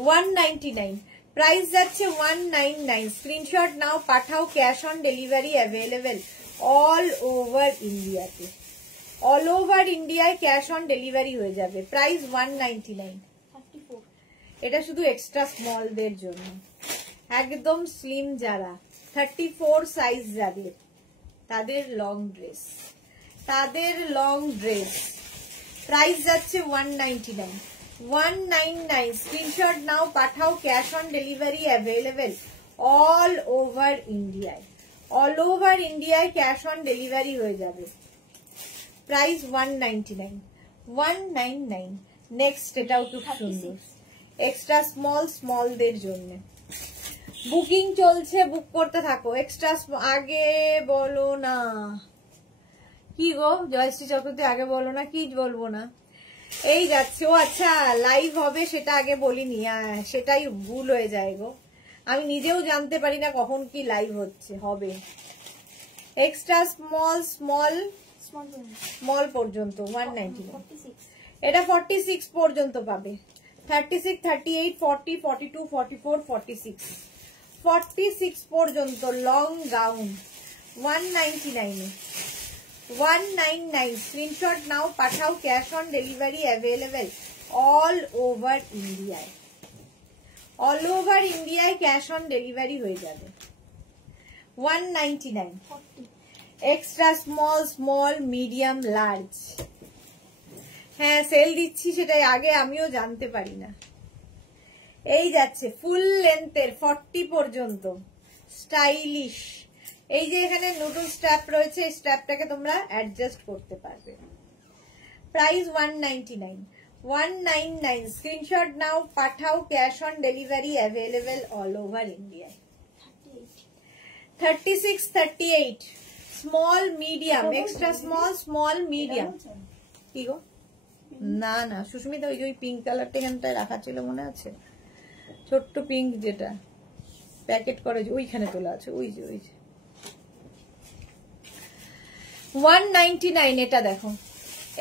199, প্রাইস যাচ্ছে 199। স্ক্রিনশট নাও, পাঠাও, cash on delivery available all over ইন্ডিয়াতে। অল ওভার ইন্ডিয়ায় ক্যাশ অন ডেলিভারি হয়ে যাবে। প্রাইস 199। এটা শুধু এক্সট্রা স্মলদের জন্য, একদম স্লিম যারা 34 সাইজ যাদের, তাদের লং ড্রেস। প্রাইস যাচ্ছে 199। স্ক্রিনশট নাও, পাঠাও, cash on delivery available all over ইন্ডিয়ায়। অল ওভার ইন্ডিয়ায় ক্যাশ অন ডেলিভারি হয়ে যাবে। প্রাইস 199। 199। নেক্সট এটাও খুব সুন্দর, এক্সট্রা স্মল দের জন্য বুকিং চলছে, বুক করতে থাকো। এক্সট্রা আগে বলো না কি গো জয়শ্রী চক্রবর্তী, আগে বলো না, কি বলবো না, এই যাচ্ছে। ও আচ্ছা, লাইভ হবে সেটা আগে বলিনি, সেটাই ভুল হয়ে যায় গো, আমি নিজেও জানতে পারি না কখন কি লাইভ হচ্ছে হবে। এক্সট্রা স্মল পর্যন্ত 199, এটা 46 পর্যন্ত পাবে। 36, 38, 40, 42, 44, 46, 46 পর্যন্ত লং গাউন 199 199। স্ক্রিনশট নাও, পাঠাও, cash on delivery available all over ইন্ডিয়ায়। অল ওভার ইন্ডিয়ায় ক্যাশ অন ডেলিভারি হয়ে যাবে। 199। এক্সট্রা স্মল মিডিয়াম লার্জ, হ্যাঁ সেল দিচ্ছি, সেটাই আগে আমিও জানতে পারি না। এই যাচ্ছে ফুল লেন্থের 40 পর্যন্ত স্টাইলিশ। এই যে এখানে নুডল স্ট্র্যাপ রয়েছে, এই স্ট্র্যাপটাকে তোমরা অ্যাডজাস্ট করতে পারবে। প্রাইস 199 199। স্ক্রিনশট নাও, পাঠাও, cash on delivery available all over India. 36, 38 small medium, extra small medium. কি গো না না সুস্মিতা, ওই যে ওই পিঙ্ক কালারটা এখানটায় রাখা ছিল মনে আছে, ছোট্ট পিঙ্ক যেটা প্যাকেট করে ওইখানে তোলা আছে, ওই যে 199। এটা দেখো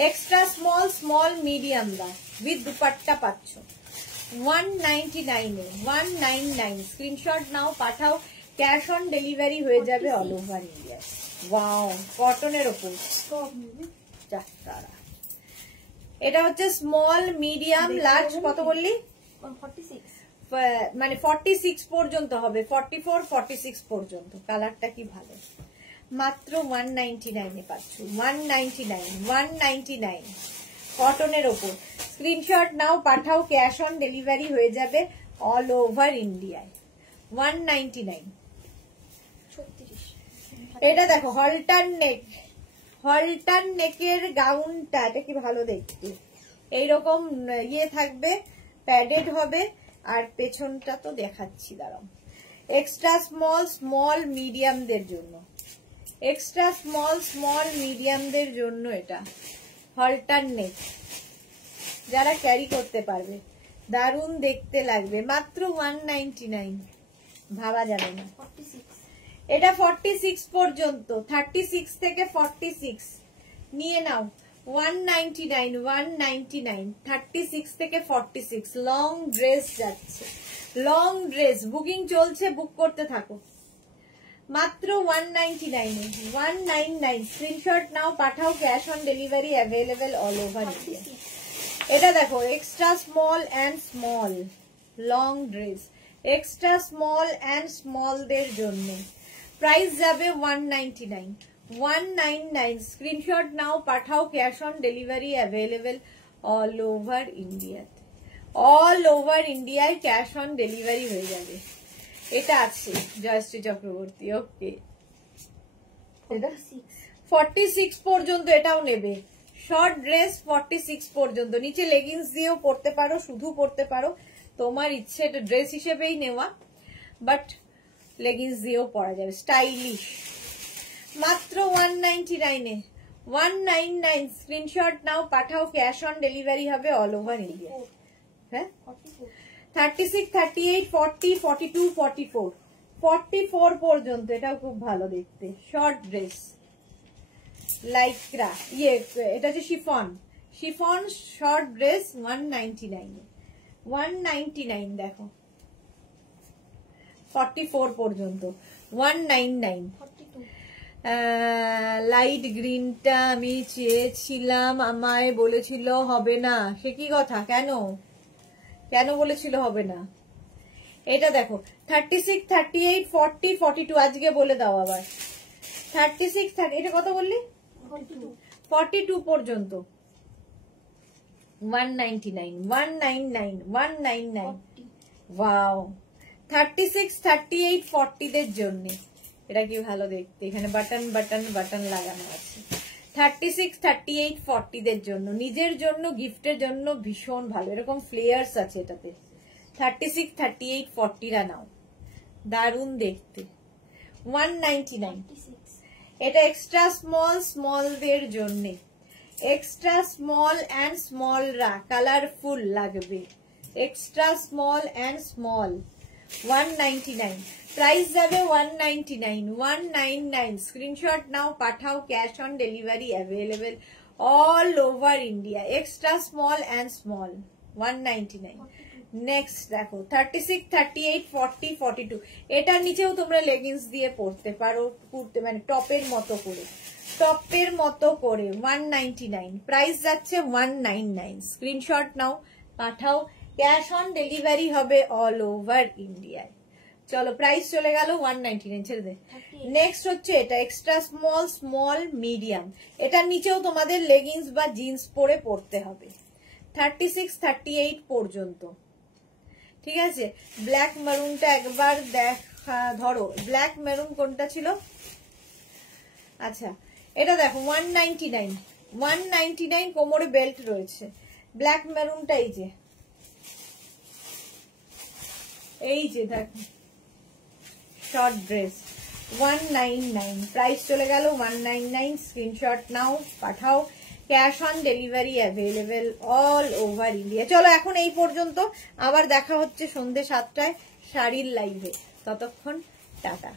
এক্সট্রা স্মল মিডিয়াম দা উইথ দুপাট্টা পাচ্ছ 199 এ। 199। স্ক্রিনশট নাও, পাঠাও, ক্যাশ অন ডেলিভারি হয়ে যাবে অল ওভার ইন্ডিয়া। ওয়াও, কটনের ওপর চারটারা। এটা হচ্ছে স্মল মিডিয়াম লার্জ, কত বললি? 46, মানে 46 পর্যন্ত হবে, 44, 46 পর্যন্ত। কালারটা কি ভালো, মাত্র 199 এ পাচ্ছ। 199 কটনের ওপর। স্ক্রিনশট নাও, পাঠাও, ক্যাশ অন ডেলিভারি হয়ে যাবে অল ওভার ইন্ডিয়ায়। 199। এটা দেখো হলটার নেকের গাউনটা, এটা কি ভালো দেখতে, এইরকম ইয়ে থাকবে, প্যাডেড হবে, আর পেছনটা তো দেখাচ্ছি দাঁড়াও। এক্সট্রা স্মল মিডিয়ামদের জন্য, এক্সট্রা স্মল মিডিয়ামদের জন্য এটা হলটার নেক, যারা ক্যারি করতে পারবে, দারুণ দেখতে লাগবে। মাত্র 199, ভাবা যাবে না। এটা 46 পর্যন্ত, 36 থেকে 46 নিয়ে নাও। 199 36 থেকে 46 লং ড্রেস যাচ্ছে, লং ড্রেস বুকিং চলছে, বুক করতে থাকো। মাত্র 199 স্ক্রিনশট নাও, পাঠাও, cash on delivery available all over India. এটা দেখো extra small and small long dress, extra small and small দের জন্য প্রাইস যাবে 199 স্ক্রিনশট নাও, পাঠাও, cash on delivery available all over ইন্ডিয়াতে। অল ওভার ইন্ডিয়ায় ক্যাশ অন ডেলিভারি হয়ে যাবে। এটা আছে জয়শ্রী চক্রবর্তী, ওকে। 46 পর্যন্ত এটাও নেবে, শর্ট ড্রেস 46 পর্যন্ত, নিচে লেগিংস দিয়েও পরতে পারো, শুধু পরতে পারো, তোমার ইচ্ছে। এটা ড্রেস হিসেবেই নেওয়া, বাট লেগিংস দিয়েও পরা যাবে, স্টাইলিশ। মাত্র 199 199 স্ক্রিনশট নাও, পাঠাও, ক্যাশ অন ডেলিভারি হবে অল ওভার ইন্ডিয়া। হ্যাঁ 36, 38, 40, 42, 44 44 পর্যন্ত। এটাও খুব ভালো দেখতে, শর্ট ড্রেস লাইক্রা, এটা হচ্ছে শিফন শর্ট ড্রেস 199 দেখো 44 পর্যন্ত 199। লাইট গ্রিনটা আমি চেয়েছিলাম, আমায় বলেছিল হবে না, সে কি কথা, কেন বলেছিল হবে না? এটা দেখো 36, 38, 40, 42 আজকে বলে দাও আবার। 36, 30 এটা কত বললি? 42 পর্যন্ত 199 ওয়াও। 36, 38, 40 দের জন্য এটা কি ভালো দেখতে, এখানে বাটন লাগানো আছে। 36, 38, 40 দের জন্য, নিজের জন্য, গিফটের জন্য ভীষণ ভালো। এরকম ফ্লেয়ার্স আছে এটাতে। 36, 38, 40 রা নাও, দারুণ দেখতে। 199। এটা এক্সট্রা স্মল, স্মলদের জন্য। এক্সট্রা স্মল অ্যান্ড স্মল রা কালারফুল লাগবে। Extra small and small. 199 price যাবে 199, 199। স্ক্রিনশট নাও, পাঠাও, cash on delivery available all over India. Extra small and small 199। Next দেখো 36, 38, 40, 42। এটার নিচেও তোমরা লেগিংস দিয়ে পরতে পারো, কুর্তে মানে টপের মতো করে, টপের মতো করে। 199 প্রাইস যাচ্ছে 199। স্ক্রিনশট নাও, পাঠাও, ক্যাশ অন ডেলিভারি হবে অল ওভার ইন্ডিয়ায়। চলো প্রাইস চলে গেল 199, ছেড়ে দে। নেক্সট হচ্ছে এটা এক্সট্রা স্মল, স্মল, মিডিয়াম। এটার নিচেও তোমাদের লেগিংস বা জিন্স পরে পরতে হবে। 36, 38 পর্যন্ত, ঠিক আছে। ব্ল্যাক মেরুনটা একবার দেখা, ধরো ব্ল্যাক মেরুন কোনটা ছিল? আচ্ছা এটা দেখো 199, 199 কোমরে বেল্ট রয়েছে। ব্ল্যাক মেরুনটা এই যে দেখো শর্ট ড্রেস 199। প্রাইস চলে গেল 199। স্ক্রিনশট নাও, পাঠাও, cash on delivery available all over India. চলো এখন এই পর্যন্ত, আবার দেখা হচ্ছে সন্ধ্যে 7টায় শাড়ির লাইভে। ততক্ষণ টাটা।